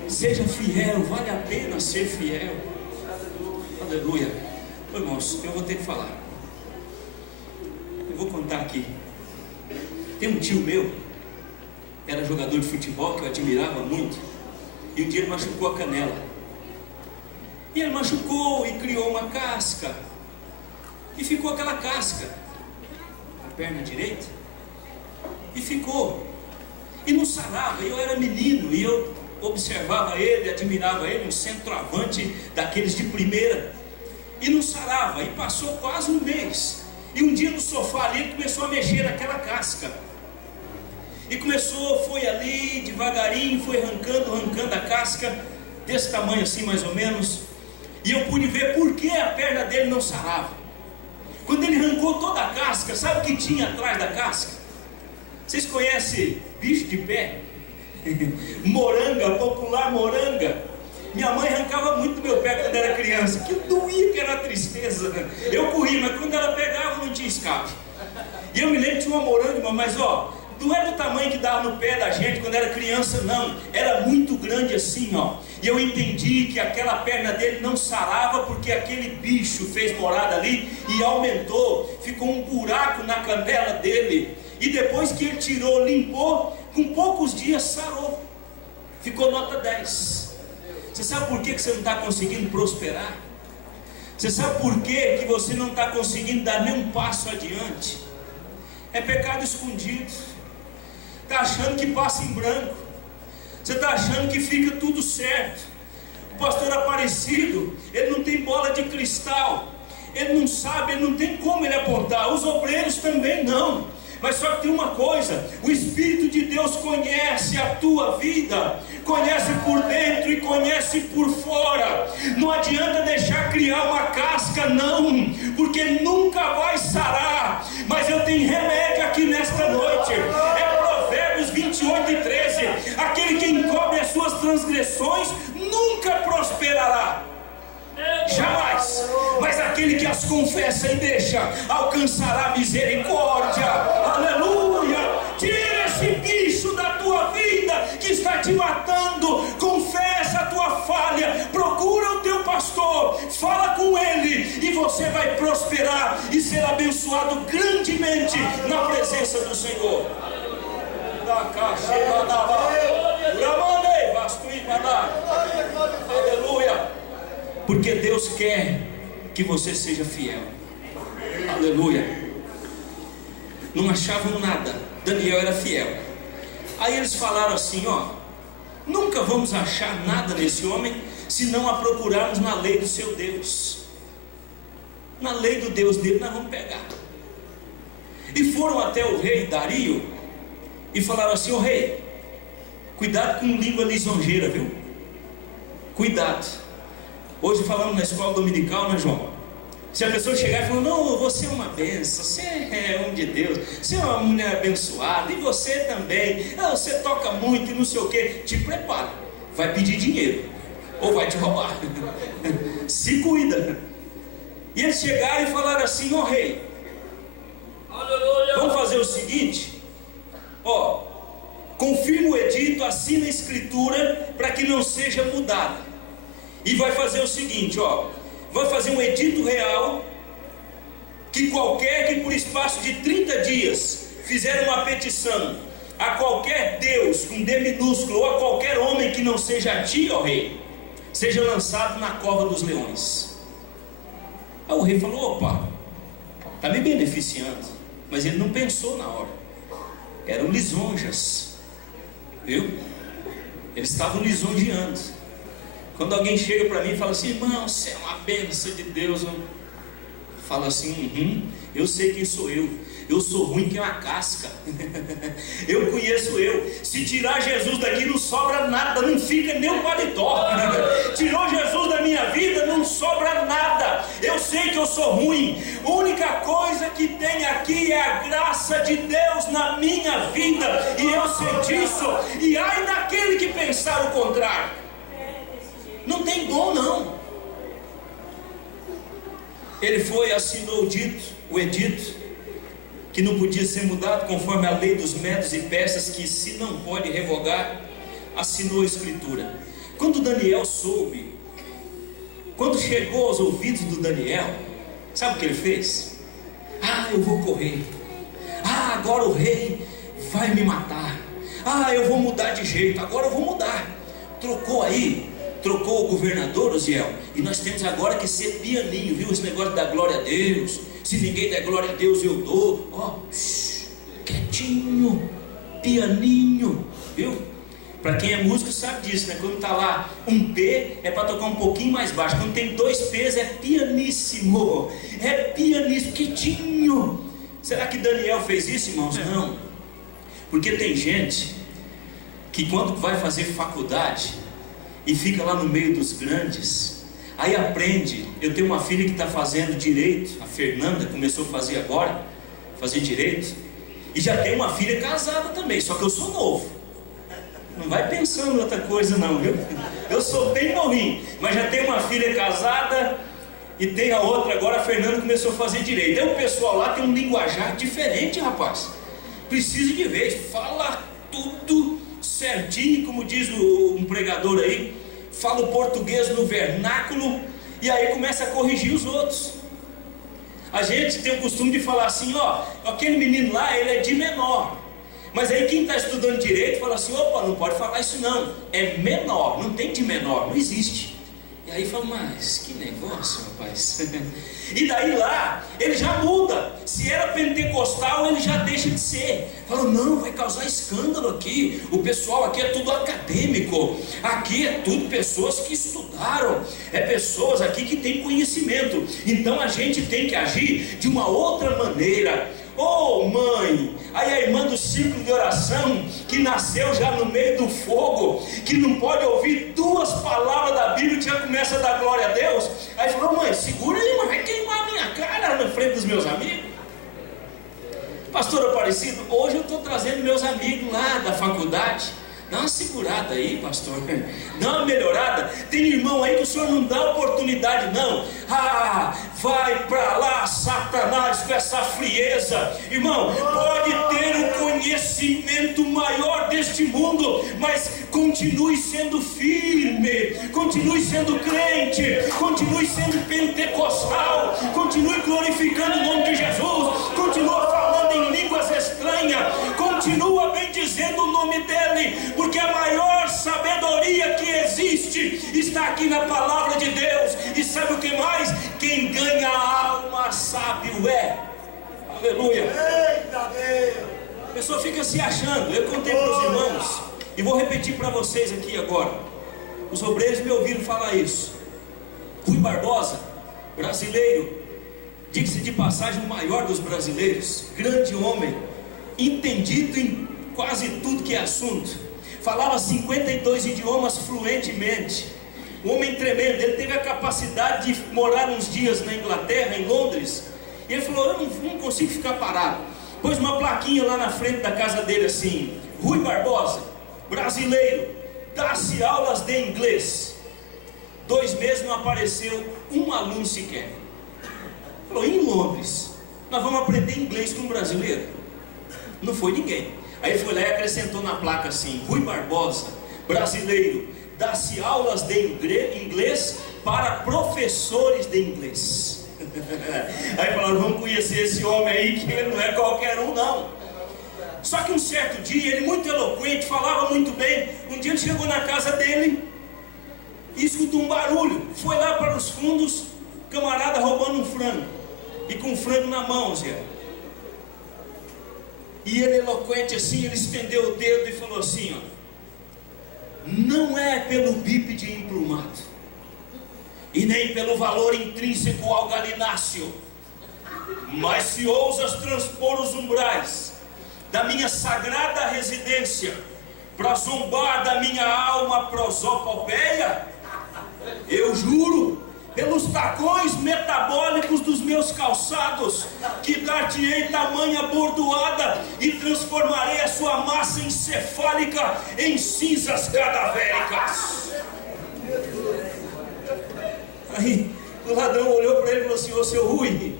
Seja fiel, vale a pena ser fiel. Aleluia. Irmãos, eu vou ter que falar. Eu vou contar aqui. Tem um tio meu, era jogador de futebol, que eu admirava muito, e um dia ele machucou a canela. E ele machucou e criou uma casca, e ficou aquela casca na perna direita, e ficou, e não sarava. Eu era menino, e eu observava ele, admirava ele, um centroavante daqueles de primeira, e não sarava, e passou quase um mês, e um dia no sofá ali ele começou a mexer naquela casca, e foi ali devagarinho, foi arrancando a casca, desse tamanho assim mais ou menos, e eu pude ver por que a perna dele não sarava. Quando ele arrancou toda a casca, sabe o que tinha atrás da casca? Vocês conhecem bicho de pé? Moranga, popular moranga. Minha mãe arrancava muito do meu pé quando era criança, que doía, que era tristeza. Eu corri, mas quando ela pegava não tinha escape. E eu me lembro que tinha uma moranga, mas ó, não é do tamanho que dava no pé da gente quando era criança, não. Era muito grande assim, ó. E eu entendi que aquela perna dele não sarava, porque aquele bicho fez morada ali e aumentou. Ficou um buraco na canela dele. E depois que ele tirou, limpou, com poucos dias sarou. Ficou nota 10. Você sabe por que você não está conseguindo prosperar? Você sabe por que você não está conseguindo dar nenhum passo adiante? É pecado escondido. Está achando que passa em branco. Você está achando que fica tudo certo. O pastor Aparecido, ele não tem bola de cristal. Ele não sabe, ele não tem como ele apontar. Os obreiros também não. Mas só que tem uma coisa: o Espírito de Deus conhece a tua vida, conhece por dentro e conhece por fora. Não adianta deixar criar uma casca, não, porque nunca vai sarar. Mas eu tenho remédio aqui nesta noite. É Provérbios 28:13. Aquele que encobre as suas transgressões nunca prosperará, jamais. Mas aquele que as confessa e deixa alcançará misericórdia. Aleluia. Tira esse bicho da tua vida que está te matando. Confessa a tua falha, procura o teu pastor, fala com ele, e você vai prosperar e ser abençoado grandemente na presença do Senhor. Aleluia. Porque Deus quer que você seja fiel. Aleluia. Não achavam nada, Daniel era fiel. Aí eles falaram assim, ó: nunca vamos achar nada nesse homem, se não a procurarmos na lei do seu Deus. Na lei do Deus dele nós vamos pegar. E foram até o rei Dario e falaram assim: ô rei, cuidado com língua lisonjeira, viu? Cuidado. Hoje falamos na escola dominical, né, João? Se a pessoa chegar e falar: não, você é uma bênção, você é um de Deus, você é uma mulher abençoada, e você também, você toca muito e não sei o que, te prepara, vai pedir dinheiro, ou vai te roubar. Se cuida. E eles chegaram e falaram assim: ó rei, vamos fazer o seguinte, ó, confirma o edito, assina a escritura para que não seja mudada. E vai fazer o seguinte, ó, vai fazer um edito real, que qualquer que por espaço de 30 dias fizer uma petição a qualquer Deus com D minúsculo, ou a qualquer homem que não seja a ti, ó rei, seja lançado na cova dos leões. Aí o rei falou: opa, está me beneficiando. Mas ele não pensou na hora. Eram lisonjas, viu? Eles estavam lisonjeando. Quando alguém chega para mim e fala assim: irmão, você é uma bênção de Deus, eu falo assim: eu sei quem sou eu. Eu sou ruim que é uma casca. Eu conheço eu. Se tirar Jesus daqui não sobra nada, não fica nem o paletó. Tirou Jesus da minha vida, não sobra nada. Eu sei que eu sou ruim. A única coisa que tem aqui é a graça de Deus na minha vida, e eu sei disso. E ai daquele que pensar o contrário. Não tem dom, não. Ele foi, assinou o edito, que não podia ser mudado conforme a lei dos metros e peças, que se não pode revogar, assinou a escritura. Quando Daniel soube, quando chegou aos ouvidos do Daniel, sabe o que ele fez? Eu vou correr. Agora o rei vai me matar. Eu vou mudar de jeito, agora eu vou mudar. Trocou o governador, Osiel, e nós temos agora que ser pianinho, viu? Esse negócio da glória a Deus. Se ninguém der glória a Deus, eu dou. Quietinho, pianinho, viu? Para quem é músico sabe disso, né? Quando está lá um P, é para tocar um pouquinho mais baixo. Quando tem 2 P's, é pianíssimo. Quietinho. Será que Daniel fez isso, irmãos? Não. Porque tem gente que quando vai fazer faculdade e fica lá no meio dos grandes, aí aprende. Eu tenho uma filha que está fazendo direito, a Fernanda começou a fazer agora, fazer direito, e já tem uma filha casada também, só que eu sou novo. Não vai pensando em outra coisa não, viu? Eu sou bem novinho, mas já tenho uma filha casada e tem a outra agora. A Fernanda começou a fazer direito. Aí o pessoal lá tem um linguajar diferente, rapaz. Precisa de ver, fala tudo certinho, como diz um pregador aí, fala o português no vernáculo, e aí começa a corrigir os outros. A gente tem o costume de falar assim: aquele menino lá, ele é de menor. Mas aí quem está estudando direito fala assim: opa, não pode falar isso não, é menor, não tem de menor, não existe. E aí fala: mas que negócio, rapaz. E daí lá, ele já muda. Se era pentecostal, ele já deixa de ser. Fala: não, vai causar escândalo aqui. O pessoal aqui é tudo acadêmico. Aqui é tudo pessoas que estudaram. É pessoas aqui que têm conhecimento. Então a gente tem que agir de uma outra maneira. Mãe, aí a irmã do círculo de oração, que nasceu já no meio do fogo, que não pode ouvir 2 palavras da Bíblia que já começa a dar glória a Deus. Aí falou: mãe, segura aí, mas vai queimar a minha cara na frente dos meus amigos. Pastor Aparecido, hoje eu estou trazendo meus amigos lá da faculdade. Dá uma segurada aí, pastor. Dá uma melhorada. Tem irmão aí que o senhor não dá oportunidade, não. Vai para lá, Satanás, com essa frieza. Irmão, pode ter o conhecimento maior deste mundo, mas continue sendo firme, continue sendo crente, continue sendo pentecostal, continue glorificando o nome de Jesus, continua falando em línguas estranhas, continua bendizendo o nome dele, porque a maior sabedoria que existe está aqui na palavra de Deus. E sabe o que mais? Quem ganha a alma sábio é. Aleluia. Eita Deus. A pessoa fica se achando. Eu contei para os irmãos e vou repetir para vocês aqui agora. Os obreiros me ouviram falar isso. Rui Barbosa, brasileiro, diga-se de passagem, o maior dos brasileiros, grande homem, entendido em quase tudo que é assunto, falava 52 idiomas fluentemente, um homem tremendo. Ele teve a capacidade de morar uns dias na Inglaterra, em Londres, e ele falou: eu não consigo ficar parado. Pôs uma plaquinha lá na frente da casa dele assim: Rui Barbosa, brasileiro, dá-se aulas de inglês. 2 meses não apareceu um aluno sequer. Falou: em Londres, nós vamos aprender inglês com um brasileiro? Não foi ninguém. Aí foi lá e acrescentou na placa assim: Rui Barbosa, brasileiro, dá-se aulas de inglês para professores de inglês. Aí falaram: vamos conhecer esse homem aí, que ele não é qualquer um não. Só que um certo dia, ele muito eloquente, falava muito bem. Um dia ele chegou na casa dele, e escutou um barulho. Foi lá para os fundos, camarada roubando um frango, e com o frango na mão, Zé. E ele, eloquente assim, ele estendeu o dedo e falou assim, ó: não é pelo bípede emplumado, e nem pelo valor intrínseco ao galináceo, mas se ousas transpor os umbrais da minha sagrada residência para zombar da minha alma prosopopeia, eu juro pelos tacões metabólicos dos meus calçados que dar-te-ei tamanha bordoada e transformarei a sua massa encefálica em cinzas cadavéricas. Aí o ladrão olhou para ele e falou assim: ô seu Rui,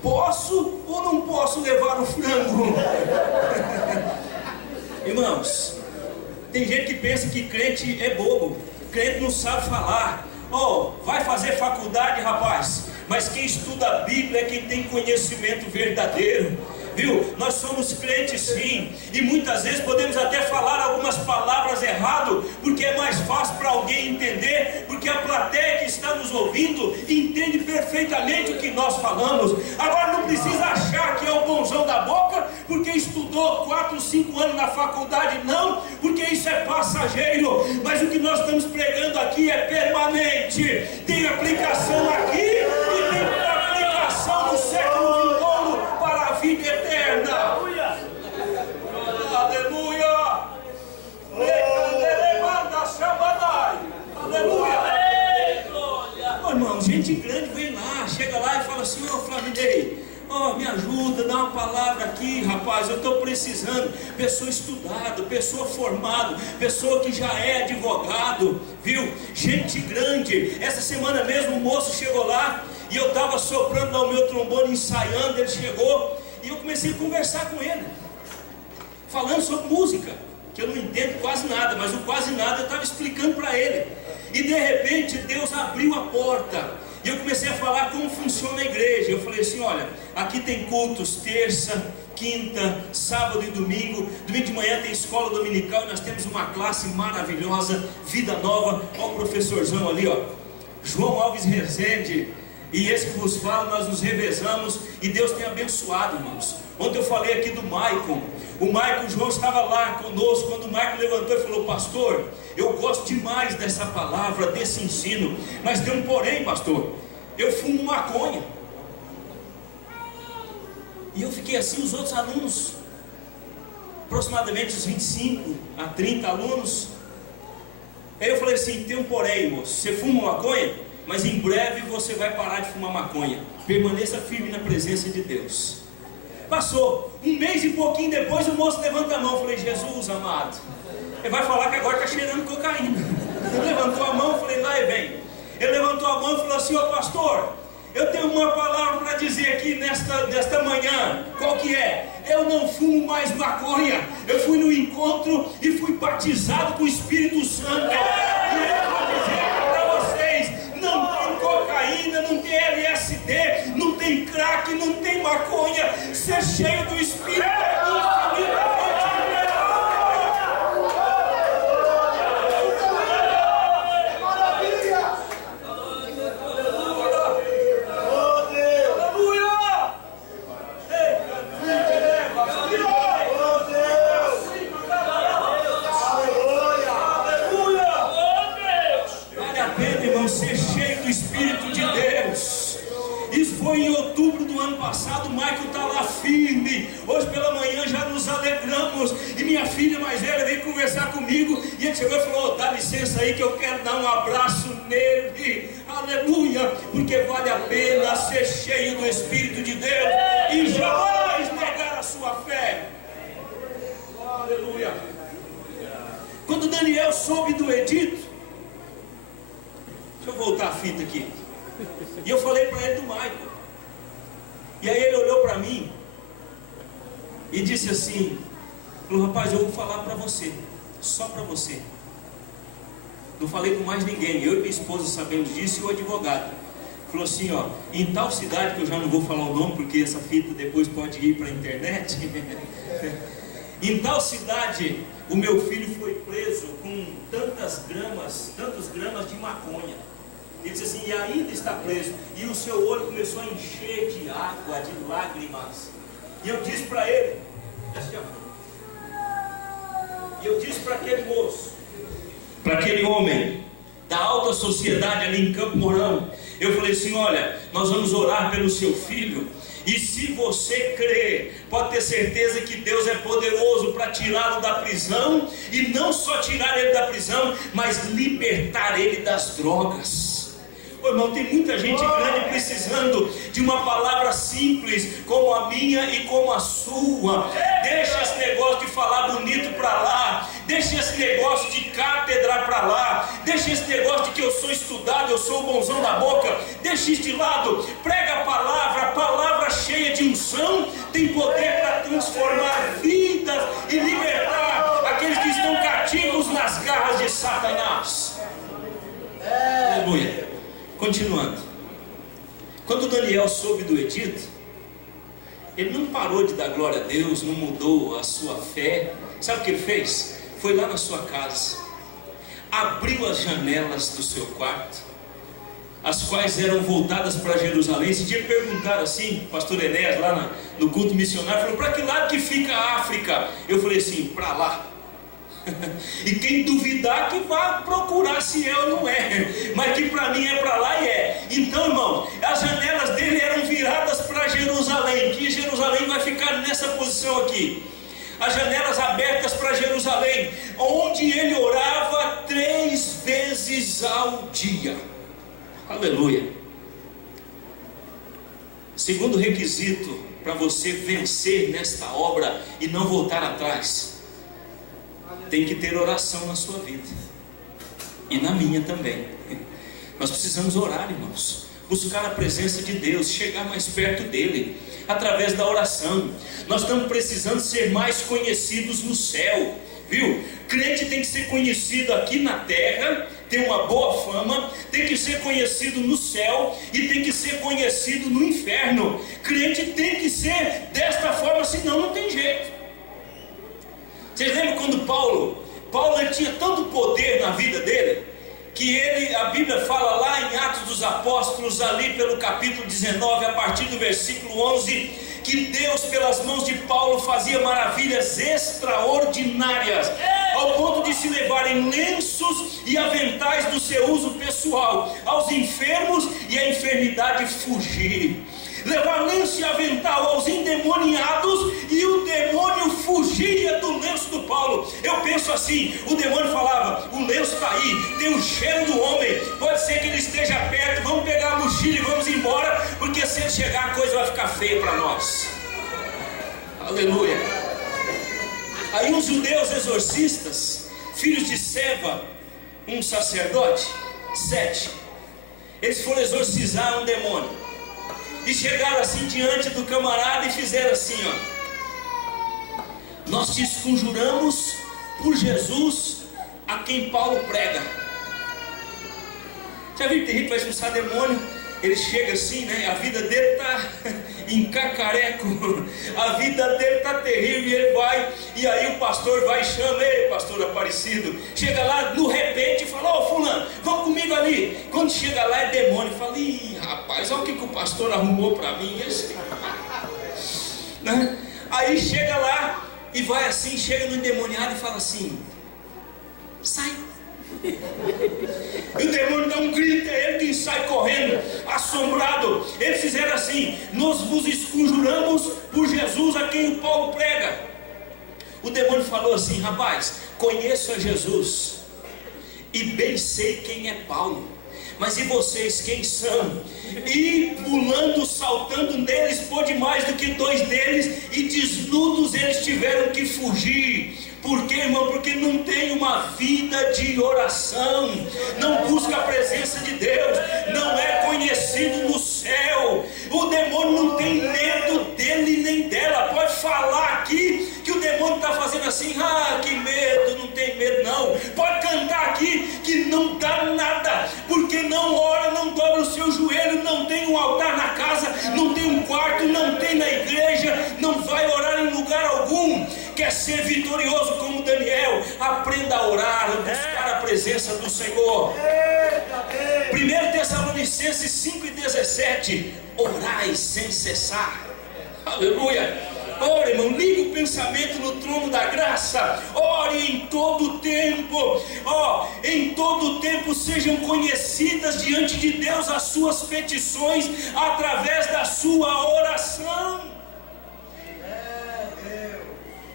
posso ou não posso levar o frango? Irmãos, tem gente que pensa que crente é bobo, crente não sabe falar. Oh, vai fazer faculdade, rapaz, mas quem estuda a Bíblia é quem tem conhecimento verdadeiro, viu? Nós somos crentes sim, e muitas vezes podemos até falar algumas palavras errado, porque é mais fácil para alguém entender, porque a plateia que está nos ouvindo entende perfeitamente o que nós falamos. Agora não precisa achar que é o bonzão da boca, porque estudou 4 ou 5 anos na faculdade, não, porque isso é passageiro, mas o que nós estamos pregando aqui é permanente, tem aplicação aqui e tem aplicação no século vindouro para a vida eterna. Aleluia! Aleluia! Oh, irmão, gente grande vem lá, chega lá e fala assim: ô Flavinei, me ajuda, dá uma palavra aqui, rapaz, eu estou precisando. Pessoa estudada, pessoa formada, pessoa que já é advogado, viu? Gente grande. Essa semana mesmo o moço chegou lá e eu estava soprando lá o meu trombone, ensaiando. Ele chegou e eu comecei a conversar com ele, falando sobre música, que eu não entendo quase nada, mas o quase nada eu estava explicando para ele. E de repente Deus abriu a porta e eu comecei a falar como funciona a igreja. Eu falei assim: olha, aqui tem cultos terça, quinta, sábado e domingo. Domingo de manhã tem escola dominical e nós temos uma classe maravilhosa, vida nova. Olha o professorzão ali, ó, João Alves Rezende, e esse que vos fala, nós nos revezamos e Deus tem abençoado, irmãos. Ontem eu falei aqui do Maicon. O Maicon, o João estava lá conosco, quando o Maicon levantou e falou: pastor, eu gosto demais dessa palavra, desse ensino, mas tem um porém, pastor, eu fumo maconha. E eu fiquei assim, os outros alunos, aproximadamente uns 25 a 30 alunos. Aí eu falei assim: tem um porém, moço, você fuma maconha, mas em breve você vai parar de fumar maconha, permaneça firme na presença de Deus. Passou um mês e pouquinho depois, o moço levanta a mão. Eu falei: Jesus amado, ele vai falar que agora está cheirando cocaína. Ele levantou a mão, eu falei: lá e vem. Ele levantou a mão e falou assim: ô pastor, eu tenho uma palavra para dizer aqui nesta manhã. Qual que é? Eu não fumo mais maconha. Eu fui no encontro e fui batizado com o Espírito Santo. E eu vou dizer para vocês: não tem cocaína, não tem LSD, não tem crack, não tem maconha. Ser cheio do Espírito é infinitamente melhor. Vale a pena, irmão, ser cheio do Espírito de Deus. Isso foi em outubro do ano passado. O Michael está lá firme. Hoje pela manhã já nos alegramos. E minha filha mais velha veio conversar comigo. E ele chegou e falou: dá licença aí que eu quero dar um abraço nele. Aleluia. Porque vale a pena ser cheio do Espírito de Deus e jamais negar a sua fé. Aleluia. Quando Daniel soube do edito, deixa eu voltar a fita aqui. E eu falei para ele do Michael. E aí ele olhou para mim e disse assim: falou: rapaz, eu vou falar para você, só para você. Não falei com mais ninguém. Eu e minha esposa sabemos disso, e o advogado. Falou assim: ó, em tal cidade, que eu já não vou falar o nome, porque essa fita depois pode ir para a internet. Em tal cidade, o meu filho foi preso com tantos gramas ervas de maconha. Ele disse assim, e ainda está preso. E o seu olho começou a encher de água, de lágrimas. E eu disse para ele, e eu disse para aquele moço, para aquele homem da alta sociedade ali em Campo Mourão, eu falei assim, olha, nós vamos orar pelo seu filho, e se você crer, pode ter certeza que Deus é poderoso para tirá-lo da prisão, e não só tirar ele da prisão, mas libertar ele das drogas. Ô, irmão, tem muita gente grande precisando de uma palavra simples, como a minha e como a sua. Deixa esse negócio de falar bonito para lá, deixa esse negócio de cátedra para lá, deixa esse negócio de que eu sou estudado, eu sou o bonzão da boca, deixa isso de lado. Prega a palavra cheia de unção, tem poder para transformar vidas e libertar aqueles que estão cativos nas garras de Satanás. Aleluia. Continuando, quando Daniel soube do edito, ele não parou de dar glória a Deus, não mudou a sua fé. Sabe o que ele fez? Foi lá na sua casa, abriu as janelas do seu quarto, as quais eram voltadas para Jerusalém. Esse dia perguntaram assim, pastor Enéas lá no culto missionário, falou, para que lado que fica a África? Eu falei assim, para lá. E quem duvidar que vá procurar se é ou não é, mas que para mim é para lá e é. Então, irmão, as janelas dele eram viradas para Jerusalém, que Jerusalém vai ficar nessa posição aqui, as janelas abertas para Jerusalém, onde ele orava 3 vezes ao dia. Aleluia. Segundo requisito para você vencer nesta obra e não voltar atrás, tem que ter oração na sua vida e na minha também. Nós precisamos orar, irmãos, buscar a presença de Deus, chegar mais perto dele através da oração. Nós estamos precisando ser mais conhecidos no céu, viu? Crente tem que ser conhecido aqui na terra, ter uma boa fama, tem que ser conhecido no céu e tem que ser conhecido no inferno. Crente tem que ser desta forma, senão não tem jeito. Vocês lembram quando Paulo ele tinha tanto poder na vida dele, que a Bíblia fala lá em Atos dos Apóstolos, ali pelo capítulo 19, a partir do versículo 11, que Deus pelas mãos de Paulo fazia maravilhas extraordinárias, ao ponto de se levarem lenços e aventais do seu uso pessoal aos enfermos e a enfermidade fugir. Levar lenço e avental aos endemoniados e o demônio fugia do lenço do Paulo. Eu penso assim, o demônio falava, o lenço está aí, tem o cheiro do homem, pode ser que ele esteja perto, vamos pegar a mochila e vamos embora, porque se ele chegar a coisa vai ficar feia para nós. Aleluia. Aí os judeus exorcistas, filhos de Seva, um sacerdote, 7, eles foram exorcizar um demônio. E chegaram assim diante do camarada e fizeram assim, ó: nós te esconjuramos por Jesus a quem Paulo prega. Já viu que tem gente que vai expulsar demônio? Ele chega assim, né? A vida dele está em cacareco, a vida dele está terrível, e ele vai, e aí o pastor vai e chama, ei, pastor Aparecido, chega lá, no repente, e fala, ô fulano, vamos comigo ali. Quando chega lá é demônio, fala, ih, rapaz, olha o que o pastor arrumou para mim, né? Aí chega lá, e vai assim, chega no endemoniado e fala assim, sai. E o demônio dá um grito, é ele que sai correndo, assombrado. Eles fizeram assim: nós vos esconjuramos por Jesus a quem o Paulo prega. O demônio falou assim: rapaz, conheço a Jesus e bem sei quem é Paulo, mas e vocês quem são? E pulando, saltando neles, pôde mais do que 2 deles, e desnudos eles tiveram que fugir. Por quê, irmão? Porque não tem uma vida de oração, não busca a presença de Deus, não é conhecido no céu. O demônio não tem medo dele nem dela. Pode falar aqui que o demônio está fazendo assim, ah, que medo, não tem medo não. Pode cantar aqui que não dá nada, porque não ora, não dobra o seu joelho, não tem um altar na casa, não tem um quarto, não tem na igreja, não vai orar em lugar algum. Quer ser vitorioso como Daniel? Aprenda a orar, a buscar a presença do Senhor. 1 Tessalonicenses 5:17, orai sem cessar. Aleluia. Ore, irmão, ligue o pensamento no trono da graça. Ore em todo o tempo. Em todo o tempo sejam conhecidas diante de Deus as suas petições através da sua oração.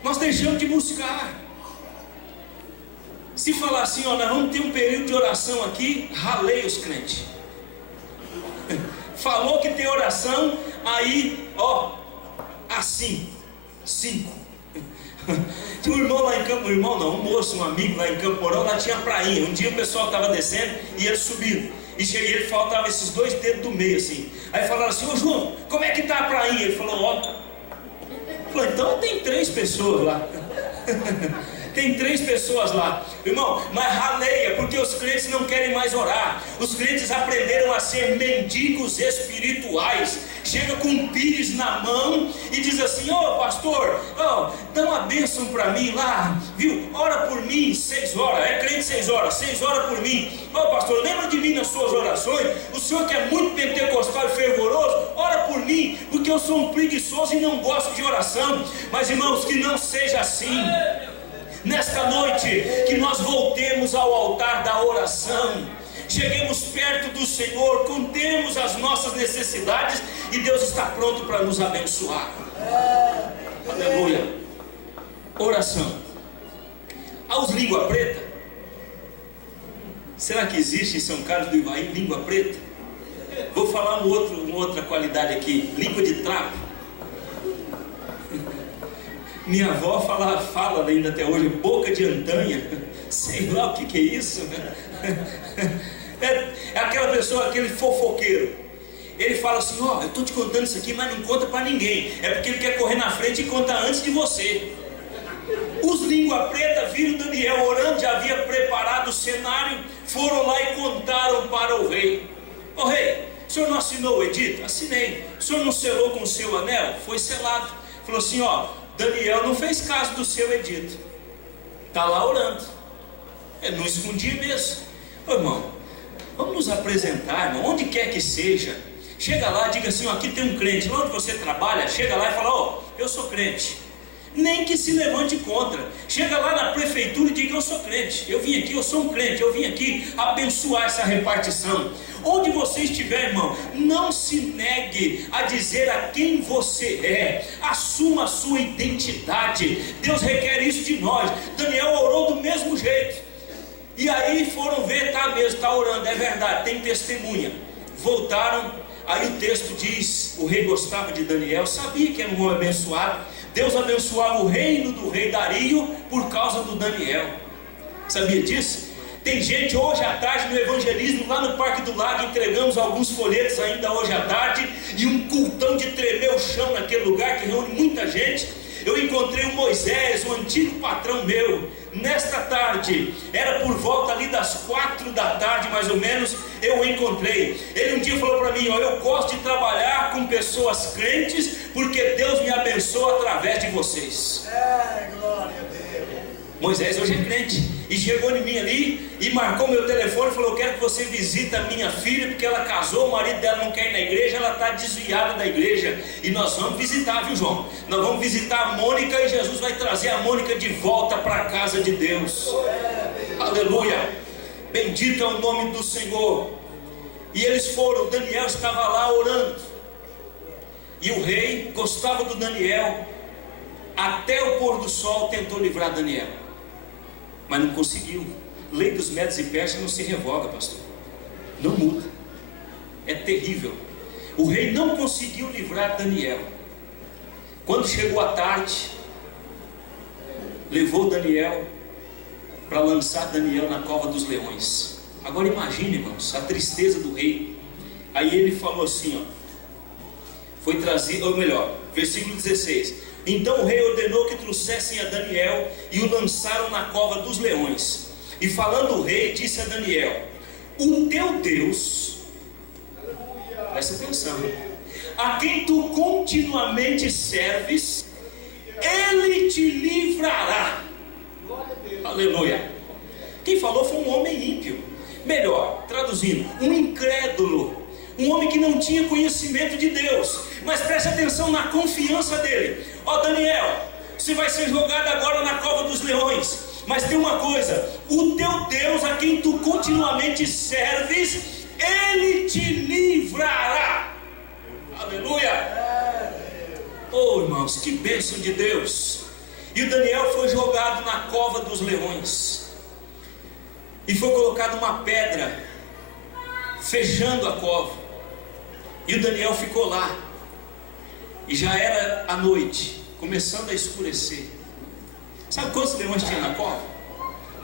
Nós deixamos de buscar. Se falar assim, nós vamos ter um período de oração aqui, ralei os crentes. Falou que tem oração, aí, assim, 5. Tinha um irmão lá em Campo, um moço, um amigo lá em Campo Mourão, lá tinha prainha. Um dia o pessoal estava descendo e ele subindo. E cheguei, ele faltava esses 2 dedos do meio assim. Aí falaram assim, ô João, como é que tá a prainha? Ele falou, falou, então tem 3 pessoas lá. Tem 3 pessoas lá, irmão, mas raleia, porque os crentes não querem mais orar. Os crentes aprenderam a ser mendigos espirituais. Chega com um pires na mão e diz assim, pastor, dá uma bênção para mim lá, viu? Ora por mim 6 horas, é crente 6 horas, 6 horas por mim. Pastor, lembra de mim nas suas orações? O senhor que é muito pentecostal e fervoroso, ora por mim, porque eu sou um preguiçoso e não gosto de oração. Mas irmãos, que não seja assim. Nesta noite, que nós voltemos ao altar da oração, cheguemos perto do Senhor, contemos as nossas necessidades e Deus está pronto para nos abençoar. Aleluia. Oração. Aos língua preta, será que existe em São Carlos do Ivaí língua preta? Vou falar uma outra qualidade aqui, língua de trapo. Minha avó fala ainda até hoje, boca de antanha, sei lá o que é isso, é aquela pessoa, aquele fofoqueiro. Ele fala assim, eu estou te contando isso aqui, mas não conta para ninguém, é porque ele quer correr na frente e conta antes de você. Os língua preta viram Daniel orando, já havia preparado o cenário, foram lá e contaram para o rei. Rei, o senhor não assinou o edito? Assinei. O senhor não selou com o seu anel? Foi selado. Falou assim, Daniel não fez caso do seu edito, está lá orando, ele não escondia mesmo. Irmão, vamos nos apresentar, irmão, onde quer que seja. Chega lá, diga assim, aqui tem um crente, lá onde você trabalha, chega lá e fala, eu sou crente. Nem que se levante contra. Chega lá na prefeitura e diga, eu sou crente, eu vim aqui, eu sou um crente, eu vim aqui abençoar essa repartição. Onde você estiver, irmão, não se negue a dizer a quem você é. Assuma a sua identidade. Deus requer isso de nós. Daniel orou do mesmo jeito. E aí foram ver, tá mesmo, está orando, é verdade, tem testemunha. Voltaram, aí o texto diz, o rei gostava de Daniel, sabia que era um homem abençoado. Deus abençoava o reino do rei Dario por causa do Daniel. Sabia disso? Tem gente hoje à tarde no evangelismo, lá no Parque do Lago, entregamos alguns folhetos ainda hoje à tarde, e um cultão de tremer o chão naquele lugar que reúne muita gente. Eu encontrei o Moisés, o antigo patrão meu, nesta tarde, era por volta ali das 4 da tarde mais ou menos, eu o encontrei. Ele um dia falou para mim, eu gosto de trabalhar com pessoas crentes, porque Deus me abençoa através de vocês. Glória a Deus. Moisés hoje é crente, e chegou em mim ali, e marcou meu telefone, e falou, eu quero que você visite a minha filha, porque ela casou, o marido dela não quer ir na igreja, ela está desviada da igreja, e nós vamos visitar, viu João? Nós vamos visitar a Mônica, e Jesus vai trazer a Mônica de volta para a casa de Deus. Aleluia, bendito é o nome do Senhor. E eles foram, Daniel estava lá orando, e o rei gostava do Daniel. Até o pôr do sol tentou livrar Daniel, mas não conseguiu. Lei dos Medos e Persas não se revoga, pastor, não muda, é terrível. O rei não conseguiu livrar Daniel. Quando chegou a tarde, levou Daniel para lançar Daniel na cova dos leões. Agora imagine, irmãos, a tristeza do rei. Aí ele falou assim, foi trazido, ou melhor, versículo 16: então o rei ordenou que trouxessem a Daniel e o lançaram na cova dos leões. E falando o rei, disse a Daniel: o teu Deus, presta atenção, a quem tu continuamente serves, ele te livrará. Aleluia. Quem falou foi um homem ímpio. Melhor, traduzindo, um incrédulo, um homem que não tinha conhecimento de Deus. Mas preste atenção na confiança dele. Ó Daniel, você vai ser jogado agora na cova dos leões. Mas tem uma coisa, o teu Deus, a quem tu continuamente serves, Ele te livrará. Aleluia. Oh irmãos, que bênção de Deus. E o Daniel foi jogado na cova dos leões, e foi colocada uma pedra fechando a cova, e o Daniel ficou lá, e já era a noite, começando a escurecer. Sabe quantos leões tinha na cova?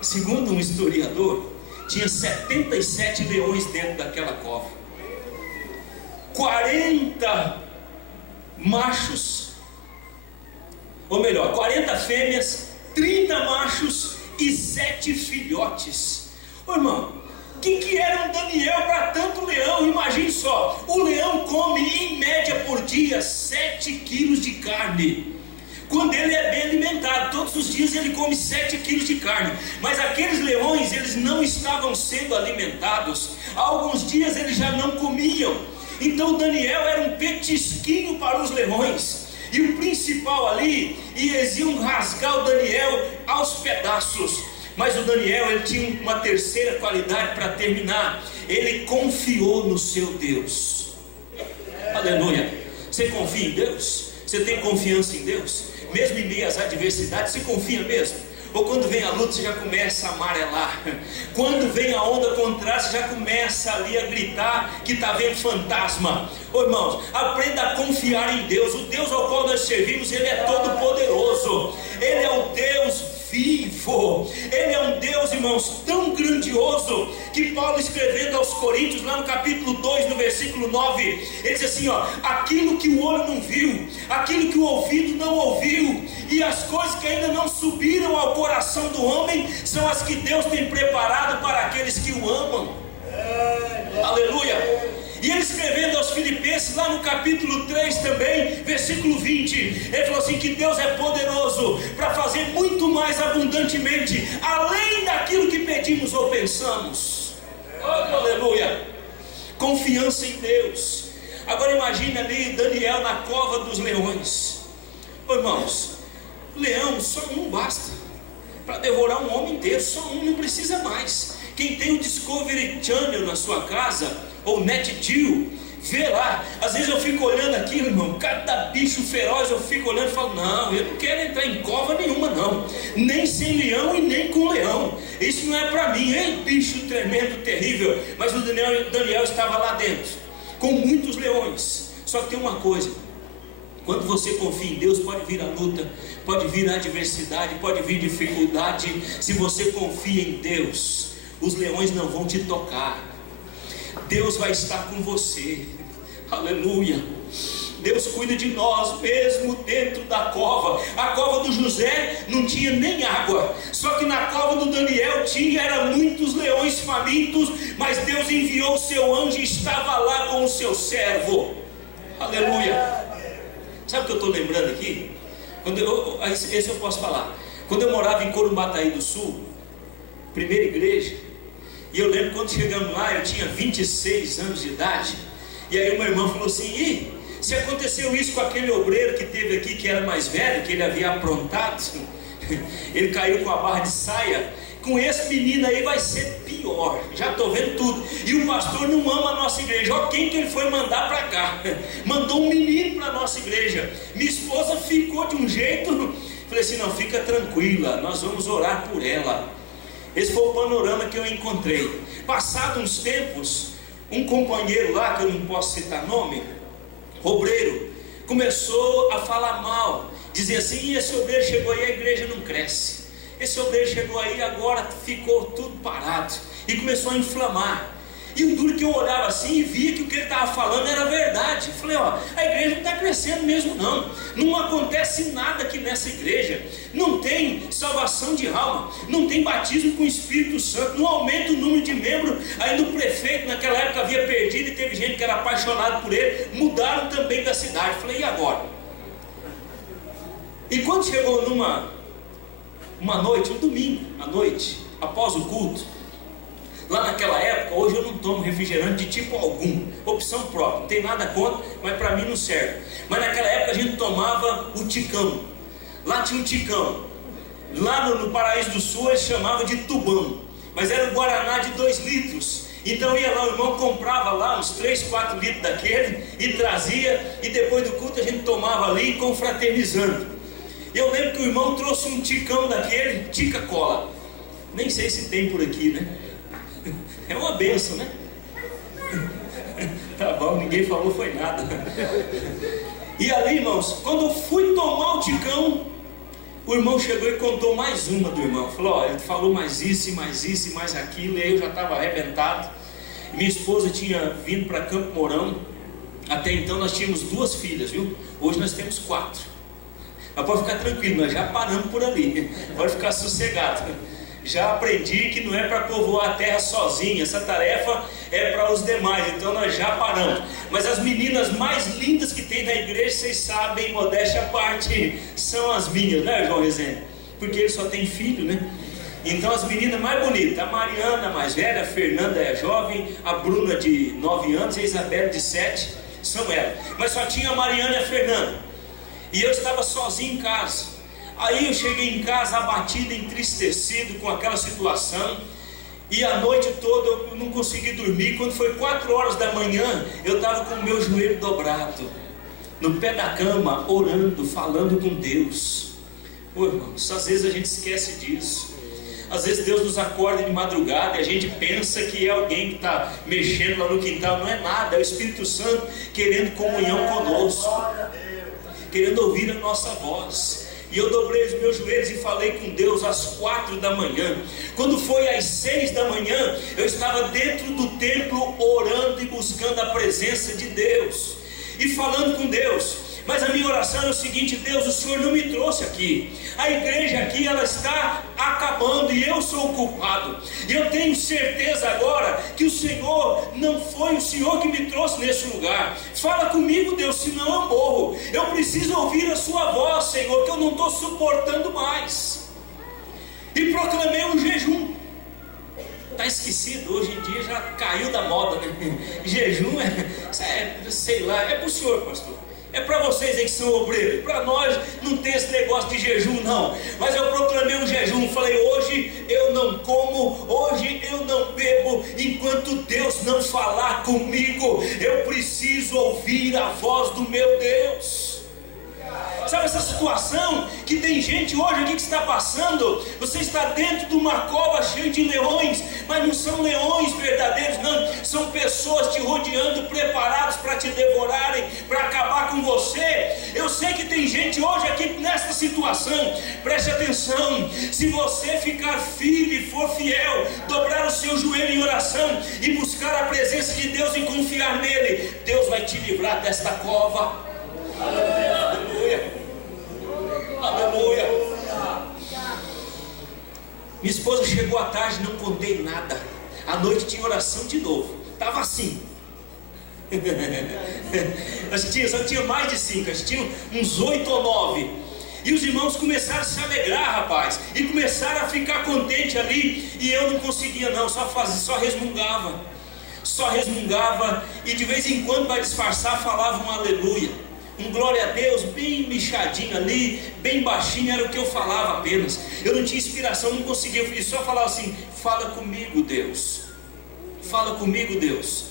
Segundo um historiador, tinha 77 leões dentro daquela cova, 40 machos, ou melhor, 40 fêmeas, 30 machos e 7 filhotes. Ô irmão, o que era um Daniel para tanto leão? Imagine só, o leão come em média por dia 7 quilos de carne. Quando ele é bem alimentado, todos os dias ele come 7 quilos de carne. Mas aqueles leões, eles não estavam sendo alimentados. Há alguns dias eles já não comiam. Então Daniel era um petisquinho para os leões. E o principal ali, e eles iam rasgar o Daniel aos pedaços. Mas o Daniel, ele tinha uma terceira qualidade para terminar. Ele confiou no seu Deus. Aleluia. Você confia em Deus? Você tem confiança em Deus? Mesmo em meio às adversidades, você confia mesmo? Ou quando vem a luta, você já começa a amarelar? Quando vem a onda contrária, você já começa ali a gritar que está vendo fantasma? Ô irmãos, aprenda a confiar em Deus. O Deus ao qual nós servimos, Ele é todo poderoso. Ele é o Deus vivo. Ele é um Deus, irmãos, tão grandioso, que Paulo, escrevendo aos Coríntios, lá no capítulo 2, no versículo 9, ele diz assim, ó: aquilo que o olho não viu, aquilo que o ouvido não ouviu, e as coisas que ainda não subiram ao coração do homem, são as que Deus tem preparado para aqueles que o amam. Aleluia. E ele, escrevendo aos Filipenses, lá no capítulo 3 também, versículo 20, ele falou assim, que Deus é poderoso para fazer muito mais abundantemente, além daquilo que pedimos ou pensamos. Aleluia. Confiança em Deus. Agora imagine ali Daniel na cova dos leões. Irmãos, leão só um basta para devorar um homem inteiro, só um, não precisa mais. Quem tem o Discovery Channel na sua casa, ou NetGeo, vê lá. Às vezes eu fico olhando aqui, irmão, cada bicho feroz, eu fico olhando e falo, não, eu não quero entrar em cova nenhuma não, nem sem leão e nem com leão, isso não é para mim, hein, bicho tremendo, terrível. Mas o Daniel estava lá dentro, com muitos leões. Só que tem uma coisa, quando você confia em Deus, pode vir a luta, pode vir a adversidade, pode vir dificuldade. Se você confia em Deus, os leões não vão te tocar. Deus vai estar com você. Aleluia. Deus cuida de nós mesmo dentro da cova. A cova do José não tinha nem água, só que na cova do Daniel tinha, era muitos leões famintos, mas Deus enviou o seu anjo e estava lá com o seu servo. Aleluia. Sabe o que eu estou lembrando aqui? Esse eu posso falar. Quando eu morava em Corumbataí do Sul, primeira igreja, e eu lembro quando chegamos lá, eu tinha 26 anos de idade, e aí uma irmã falou assim, se aconteceu isso com aquele obreiro que teve aqui, que era mais velho, que ele havia aprontado, ele caiu com a barra de saia, com esse menino aí vai ser pior, já estou vendo tudo. E o pastor não ama a nossa igreja. Olha quem que ele foi mandar para cá, mandou um menino para a nossa igreja. Minha esposa ficou de um jeito, falei assim, não, fica tranquila, nós vamos orar por ela. Esse foi o panorama que eu encontrei. Passados uns tempos, um companheiro lá, que eu não posso citar nome, obreiro, começou a falar mal, dizer assim, esse obreiro chegou aí, a igreja não cresce. Esse obreiro chegou aí, agora ficou tudo parado, e começou a inflamar. E o duro que eu olhava assim e via que o que ele estava falando era verdade. Eu falei, ó, a igreja não está crescendo mesmo não. Não acontece nada aqui nessa igreja. Não tem salvação de alma, não tem batismo com o Espírito Santo, não aumenta o número de membros. Aí o prefeito naquela época havia perdido e teve gente que era apaixonado por ele, mudaram também da cidade. Eu falei, e agora? E quando chegou uma noite, um domingo à noite, após o culto, lá naquela época, hoje eu não tomo refrigerante de tipo algum, opção própria, não tem nada contra, mas para mim não serve. Mas naquela época a gente tomava o Ticão. Lá tinha um Ticão. Lá no Paraíso do Sul eles chamavam de Tubão, mas era o Guaraná de 2 litros. Então ia lá, o irmão comprava lá uns 3, 4 litros daquele e trazia, e depois do culto a gente tomava ali confraternizando. Eu lembro que o irmão trouxe um Ticão daquele, Tica-Cola. Nem sei se tem por aqui, né? É uma benção, né? Tá bom, ninguém falou foi nada. E ali, irmãos, quando eu fui tomar o Ticão, o irmão chegou e contou mais uma do irmão. Falou, ó, ele falou mais isso, e mais isso, e mais aquilo. E aí eu já estava arrebentado. Minha esposa tinha vindo para Campo Mourão. Até então nós tínhamos 2 filhas, viu? Hoje nós temos 4. Mas pode ficar tranquilo, nós já paramos por ali. Pode ficar sossegado. Já aprendi que não é para povoar a terra sozinho. Essa tarefa é para os demais. Então nós já paramos. Mas as meninas mais lindas que tem na igreja, vocês sabem, modéstia à parte, são as minhas, né, João Rezende? Porque ele só tem filho, né? Então as meninas mais bonitas, a Mariana, a mais velha, a Fernanda é a jovem, a Bruna de 9 anos e a Isabela de 7, são elas. Mas só tinha a Mariana e a Fernanda. E eu estava sozinho em casa. Aí eu cheguei em casa abatido, entristecido com aquela situação. E a noite toda eu não consegui dormir. Quando foi 4 horas da manhã, eu estava com o meu joelho dobrado, no pé da cama, orando, falando com Deus. Ô, irmãos, às vezes a gente esquece disso. Às vezes Deus nos acorda de madrugada e a gente pensa que é alguém que está mexendo lá no quintal. Não é nada, é o Espírito Santo querendo comunhão conosco, querendo ouvir a nossa voz. E eu dobrei os meus joelhos e falei com Deus às 4 da manhã. Quando foi às 6 da manhã, eu estava dentro do templo orando e buscando a presença de Deus e falando com Deus. Mas a minha oração é o seguinte: Deus, o Senhor não me trouxe aqui. A igreja aqui, ela está acabando e eu sou o culpado. E eu tenho certeza agora que o Senhor não foi o Senhor que me trouxe nesse lugar. Fala comigo, Deus, senão eu morro. Eu preciso ouvir a sua voz, Senhor, que eu não estou suportando mais. E proclamei um jejum. Está esquecido, hoje em dia já caiu da moda, né? Jejum sei lá, é para o senhor, pastor. É para vocês aí que são obreiros. Para nós não tem esse negócio de jejum não. Mas eu proclamei um jejum. Falei, hoje eu não como, hoje eu não bebo, enquanto Deus não falar comigo. Eu preciso ouvir a voz do meu Deus. Sabe essa situação que tem gente hoje aqui que está passando? Você está dentro de uma cova cheia de leões, mas não são leões verdadeiros, não. São pessoas te rodeando, preparados para te devorarem, para acabar com você. Eu sei que tem gente hoje aqui nesta situação. Preste atenção. Se você ficar firme e for fiel, dobrar o seu joelho em oração e buscar a presença de Deus e confiar nele, Deus vai te livrar desta cova. Aleluia. Aleluia. Minha esposa chegou à tarde, não contei nada. À noite tinha oração de novo. Estava assim. Só tinha mais de 5, tinha uns 8 ou 9. E os irmãos começaram a se alegrar, rapaz. E começaram a ficar contentes ali. E eu não conseguia não, só resmungava. Só resmungava. E de vez em quando, para disfarçar, falava um aleluia. Um glória a Deus bem mexadinho ali, bem baixinho, era o que eu falava apenas. Eu não tinha inspiração, não conseguia, eu só falava assim: fala comigo, Deus, fala comigo, Deus.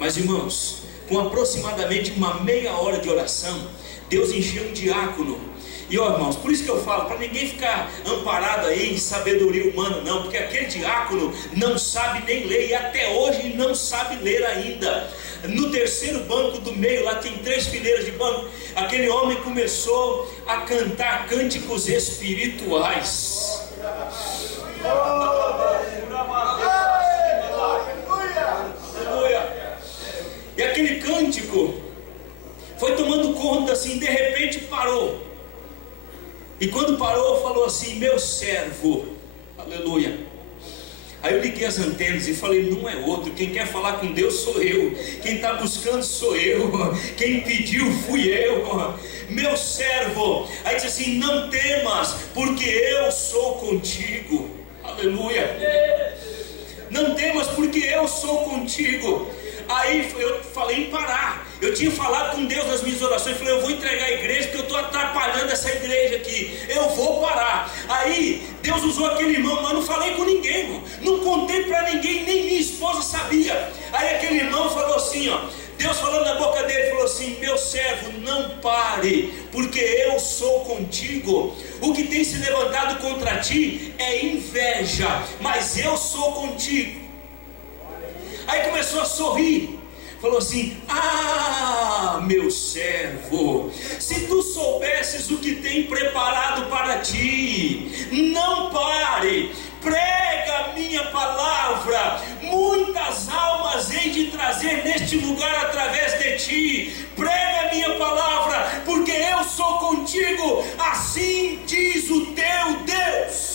Mas irmãos, com aproximadamente uma meia hora de oração, Deus encheu um diácono. E ó, irmãos, por isso que eu falo, para ninguém ficar amparado aí em sabedoria humana não, porque aquele diácono não sabe nem ler, e até hoje não sabe ler ainda. No terceiro banco do meio, lá tem 3 fileiras de banco, aquele homem começou a cantar cânticos espirituais. E aquele cântico foi tomando conta assim, de repente parou. E quando parou, falou assim: meu servo, aleluia. Aí eu liguei as antenas e falei: não é outro, quem quer falar com Deus sou eu, quem está buscando sou eu, quem pediu fui eu, meu servo. Aí disse assim: não temas, porque eu sou contigo, aleluia. não temas, porque eu sou contigo. Aí eu falei em parar. Eu tinha falado com Deus nas minhas orações. Falei, eu vou entregar a igreja porque eu estou atrapalhando essa igreja aqui. Eu vou parar. Aí Deus usou aquele irmão, mas não falei com ninguém, irmão. Não contei para ninguém, nem minha esposa sabia. Aí aquele irmão falou assim, ó. Deus falando na boca dele, falou assim: meu servo, não pare, porque eu sou contigo. O que tem se levantado contra ti é inveja, mas eu sou contigo. Aí começou a sorrir, falou assim: ah, meu servo, se tu soubesses o que tem preparado para ti, não pare, prega a minha palavra, muitas almas hei de trazer neste lugar através de ti. Prega a minha palavra, porque eu sou contigo, assim diz o teu Deus.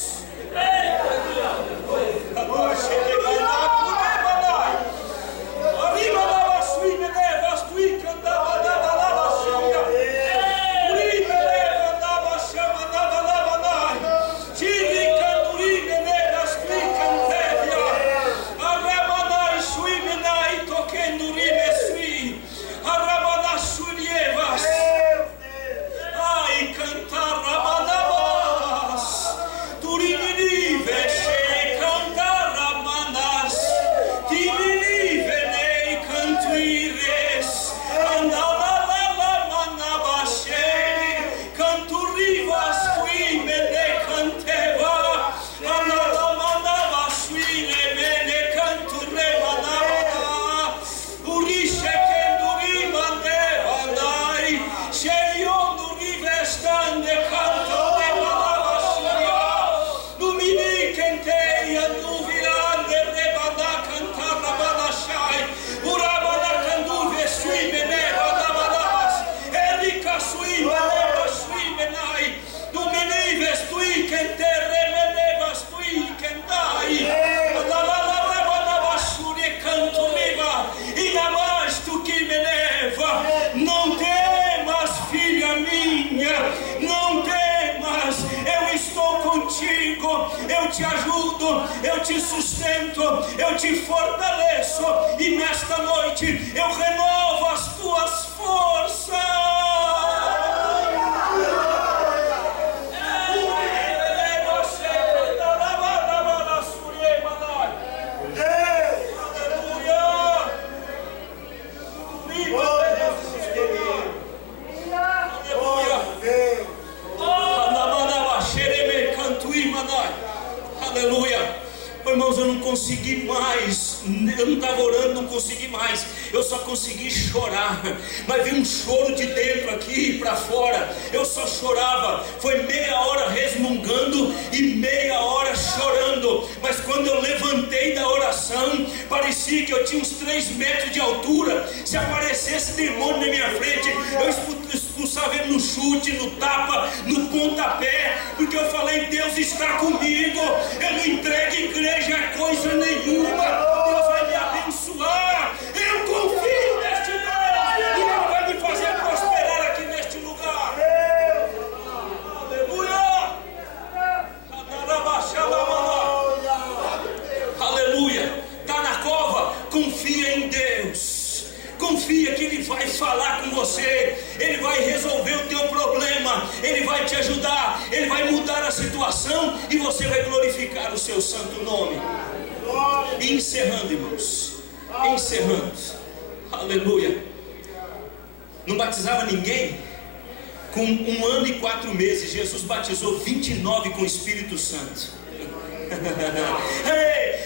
Não temas, filha minha, não temas, eu estou contigo, eu te ajudo, eu te sustento, eu te fortaleço, e nesta noite eu renovo as tuas forças. Aleluia. Irmãos, eu não consegui mais, eu não estava orando, não consegui mais, eu só consegui chorar, mas veio um choro de dentro aqui para fora, eu só chorava, foi meia hora resmungando e meia hora chorando, mas quando eu levantei da oração, parecia que eu tinha uns 3 metros de altura, se aparecesse demônio na minha frente, eu expulsava ele no chute, no tapa, no pontapé, porque eu falei: Deus está comigo, eu não entrego igreja a coisa nenhuma, Deus vai me abençoar, eu confio neste Deus, e Ele vai me fazer prosperar aqui neste lugar. Aleluia. Aleluia. Está na cova, confia em Deus, confia que Ele vai falar com você, Ele vai resolver o teu problema, Ele vai te ajudar, Ele vai mudar a situação e você vai glorificar o seu santo nome. E encerrando, irmãos, encerrando, aleluia. Não batizava ninguém. Com 1 ano e 4 meses, Jesus batizou 29 com o Espírito Santo.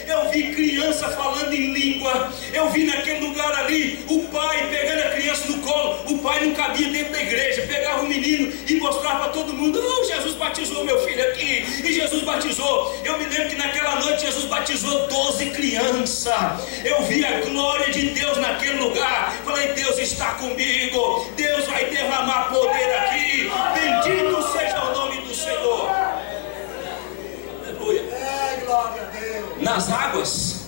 Eu vi criança falando em língua, eu vi naquele lugar ali o pai pegando a criança no colo, o pai não cabia dentro da igreja, pegava o menino e mostrava para todo mundo: oh, Jesus batizou meu filho aqui, e Jesus batizou. Eu me lembro que naquela noite Jesus batizou 12 crianças, eu vi a glória de Deus naquele lugar, falei: Deus está comigo, Deus vai derramar poder aqui, bendito seja o nome do Senhor. Nas águas,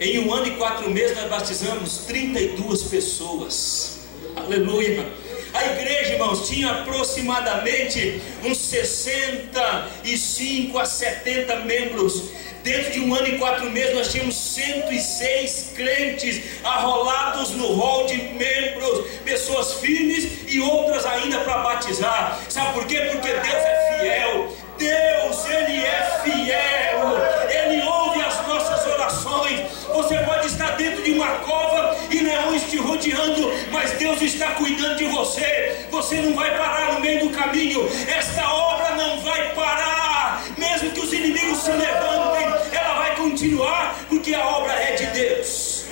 em 1 ano e 4 meses, nós batizamos 32 pessoas. Aleluia. A igreja, irmãos, tinha aproximadamente uns 65 a 70 membros. Dentro de 1 ano e 4 meses nós tínhamos 106 crentes arrolados no hall de membros, pessoas firmes e outras ainda para batizar. Sabe por quê? Porque Deus é fiel. Deus, Ele é fiel. Ele ouve as nossas orações. Você pode estar dentro de uma cova e leões te rodeando, mas Deus está cuidando de você. Você não vai parar no meio do caminho. Esta obra não vai parar. Mesmo que os inimigos se levantem, ela vai continuar, porque a obra é de Deus.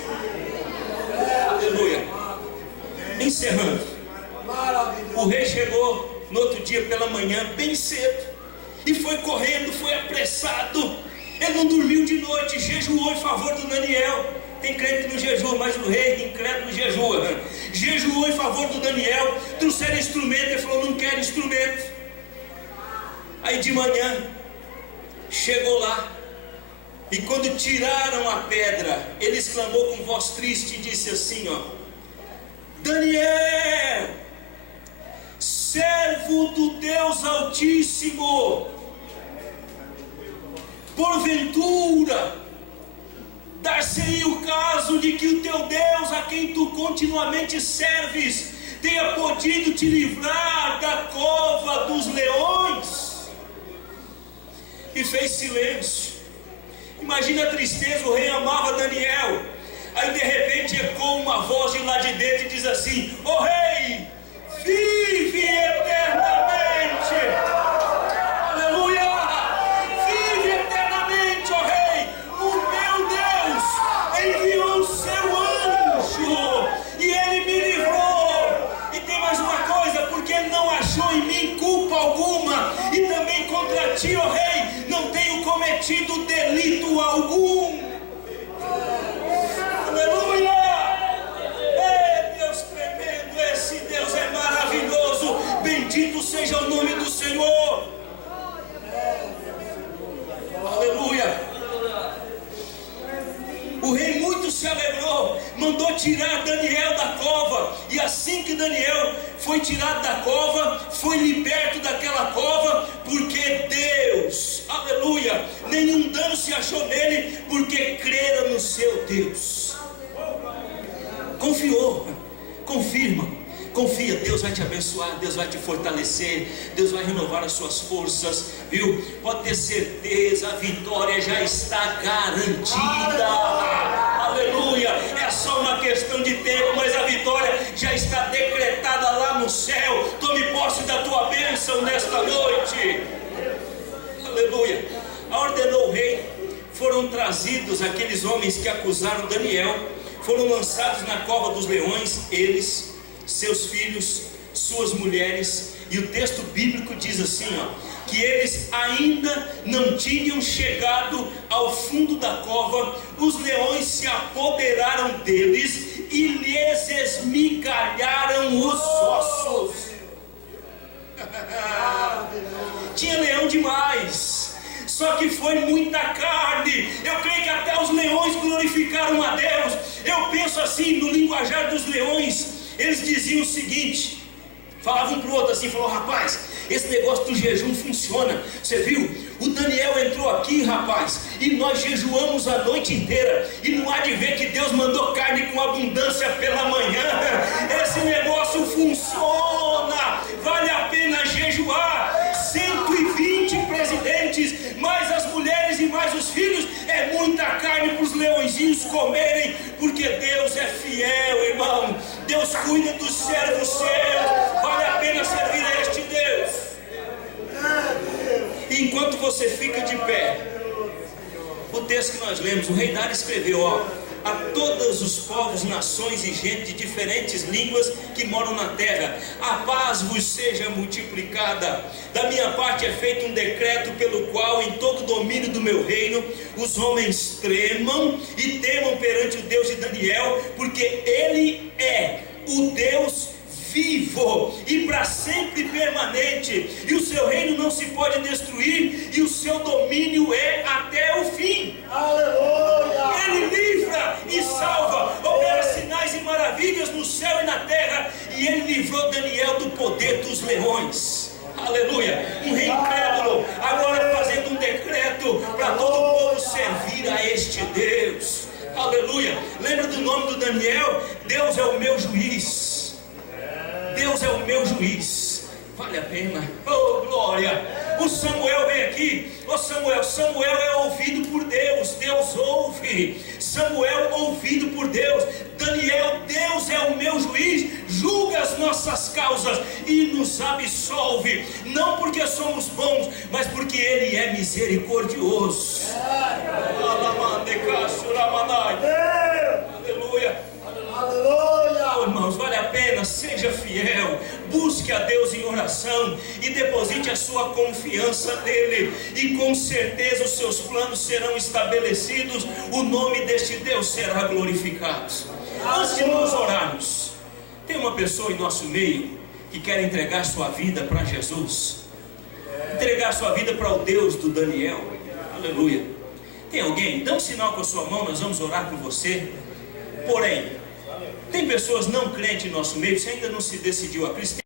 Aleluia. Encerrando, o rei chegou no outro dia pela manhã, bem cedo, e foi correndo, foi apressado. Ele não dormiu de noite, jejuou em favor do Daniel. Tem crente que não jejua, mas o rei incrédulo jejua. Jejuou em favor do Daniel. Trouxeram instrumento, ele falou: não quero instrumento. Aí de manhã chegou lá, e quando tiraram a pedra, ele exclamou com voz triste e disse assim: ó, Daniel, servo do Deus Altíssimo, porventura dar-se-ia o caso de que o teu Deus, a quem tu continuamente serves, tenha podido te livrar da cova dos leões? E fez silêncio. Imagina a tristeza, o rei amava Daniel. Aí de repente ecoa uma voz de lá de dentro e diz assim: ó rei, vive eternamente. Aleluia. Vive eternamente, ó rei. O meu Deus enviou o seu anjo e ele me livrou. E tem mais uma coisa: porque ele não achou em mim culpa alguma, e também contra ti, ó rei, não tenho cometido delito algum. Aleluia! É Deus tremendo, esse Deus é maravilhoso. Bendito seja o nome do Senhor. Aleluia! O rei muito se alegrou, mandou tirar Daniel da cova, e assim que Daniel foi tirado da cova, foi liberto daquela cova, porque Deus, aleluia, nenhum dano se achou nele, porque crera no seu Deus. Confiou, confia, Deus vai te abençoar, Deus vai te fortalecer, Deus vai renovar as suas forças, viu? Pode ter certeza, a vitória já está garantida. Aleluia, é só uma questão de tempo, mas a vitória já está decretada lá no céu. Tome posse da tua bênção nesta noite. Aleluia. Ordenou o rei, foram trazidos aqueles homens que acusaram Daniel, foram lançados na cova dos leões, eles, seus filhos, suas mulheres. E o texto bíblico diz assim, ó, que eles ainda não tinham chegado ao fundo da cova, os leões se apoderaram deles e lhes esmigalharam os ossos. Tinha leão demais, só que foi muita carne. Eu creio que até os leões glorificaram a Deus. Eu penso assim, no linguajar dos leões, eles diziam o seguinte, falavam um para o outro assim, falou: rapaz, esse negócio do jejum funciona. Você viu? O Daniel entrou aqui, rapaz, e nós jejuamos a noite inteira, e não há de ver que Deus mandou carne com abundância pela manhã. Esse negócio funciona, vale a pena jejuar. 120 presidentes, mais as mulheres e mais os filhos, é muita carne para os leõezinhos comerem, porque Deus é fiel, irmão. Deus cuida dos servos seus, vale a pena servir a este Deus. E enquanto você fica de pé, o texto que nós lemos, o rei Dário escreveu, ó: a todos os povos, nações e gente de diferentes línguas que moram na terra, a paz vos seja multiplicada. Da minha parte é feito um decreto pelo qual em todo o domínio do meu reino os homens tremam e temam perante o Deus de Daniel, porque ele é o Deus vivo e para sempre permanente, e o seu reino não se pode destruir, e o seu domínio é até o fim. Aleluia! Ele livra e salva, opera sinais e maravilhas no céu e na terra, e ele livrou Daniel do poder dos leões. Aleluia! Um rei incrédulo, agora fazendo um decreto para todo o povo ser Aleluia. Lembra do nome do Daniel? Deus é o meu juiz. Deus é o meu juiz. Vale a pena. Oh, glória. O Samuel vem aqui. Oh, Samuel é ouvido por Deus. Deus ouve. Samuel ouvido por Deus. Daniel, Deus é o meu juiz, julga as nossas causas e nos absolve, não porque somos bons, mas porque Ele é misericordioso. Aleluia. Oh, irmãos, vale a pena, seja fiel, busque a Deus em oração e deposite a sua confiança nele, e com certeza os seus planos serão estabelecidos, o nome deste Deus será glorificado. Antes de nós orarmos, tem uma pessoa em nosso meio que quer entregar sua vida para Jesus, entregar sua vida para o Deus do Daniel. Aleluia. Tem alguém? Dá um sinal com a sua mão, nós vamos orar por você. Porém, tem pessoas não crentes em nosso meio. Você ainda não se decidiu a Cristo.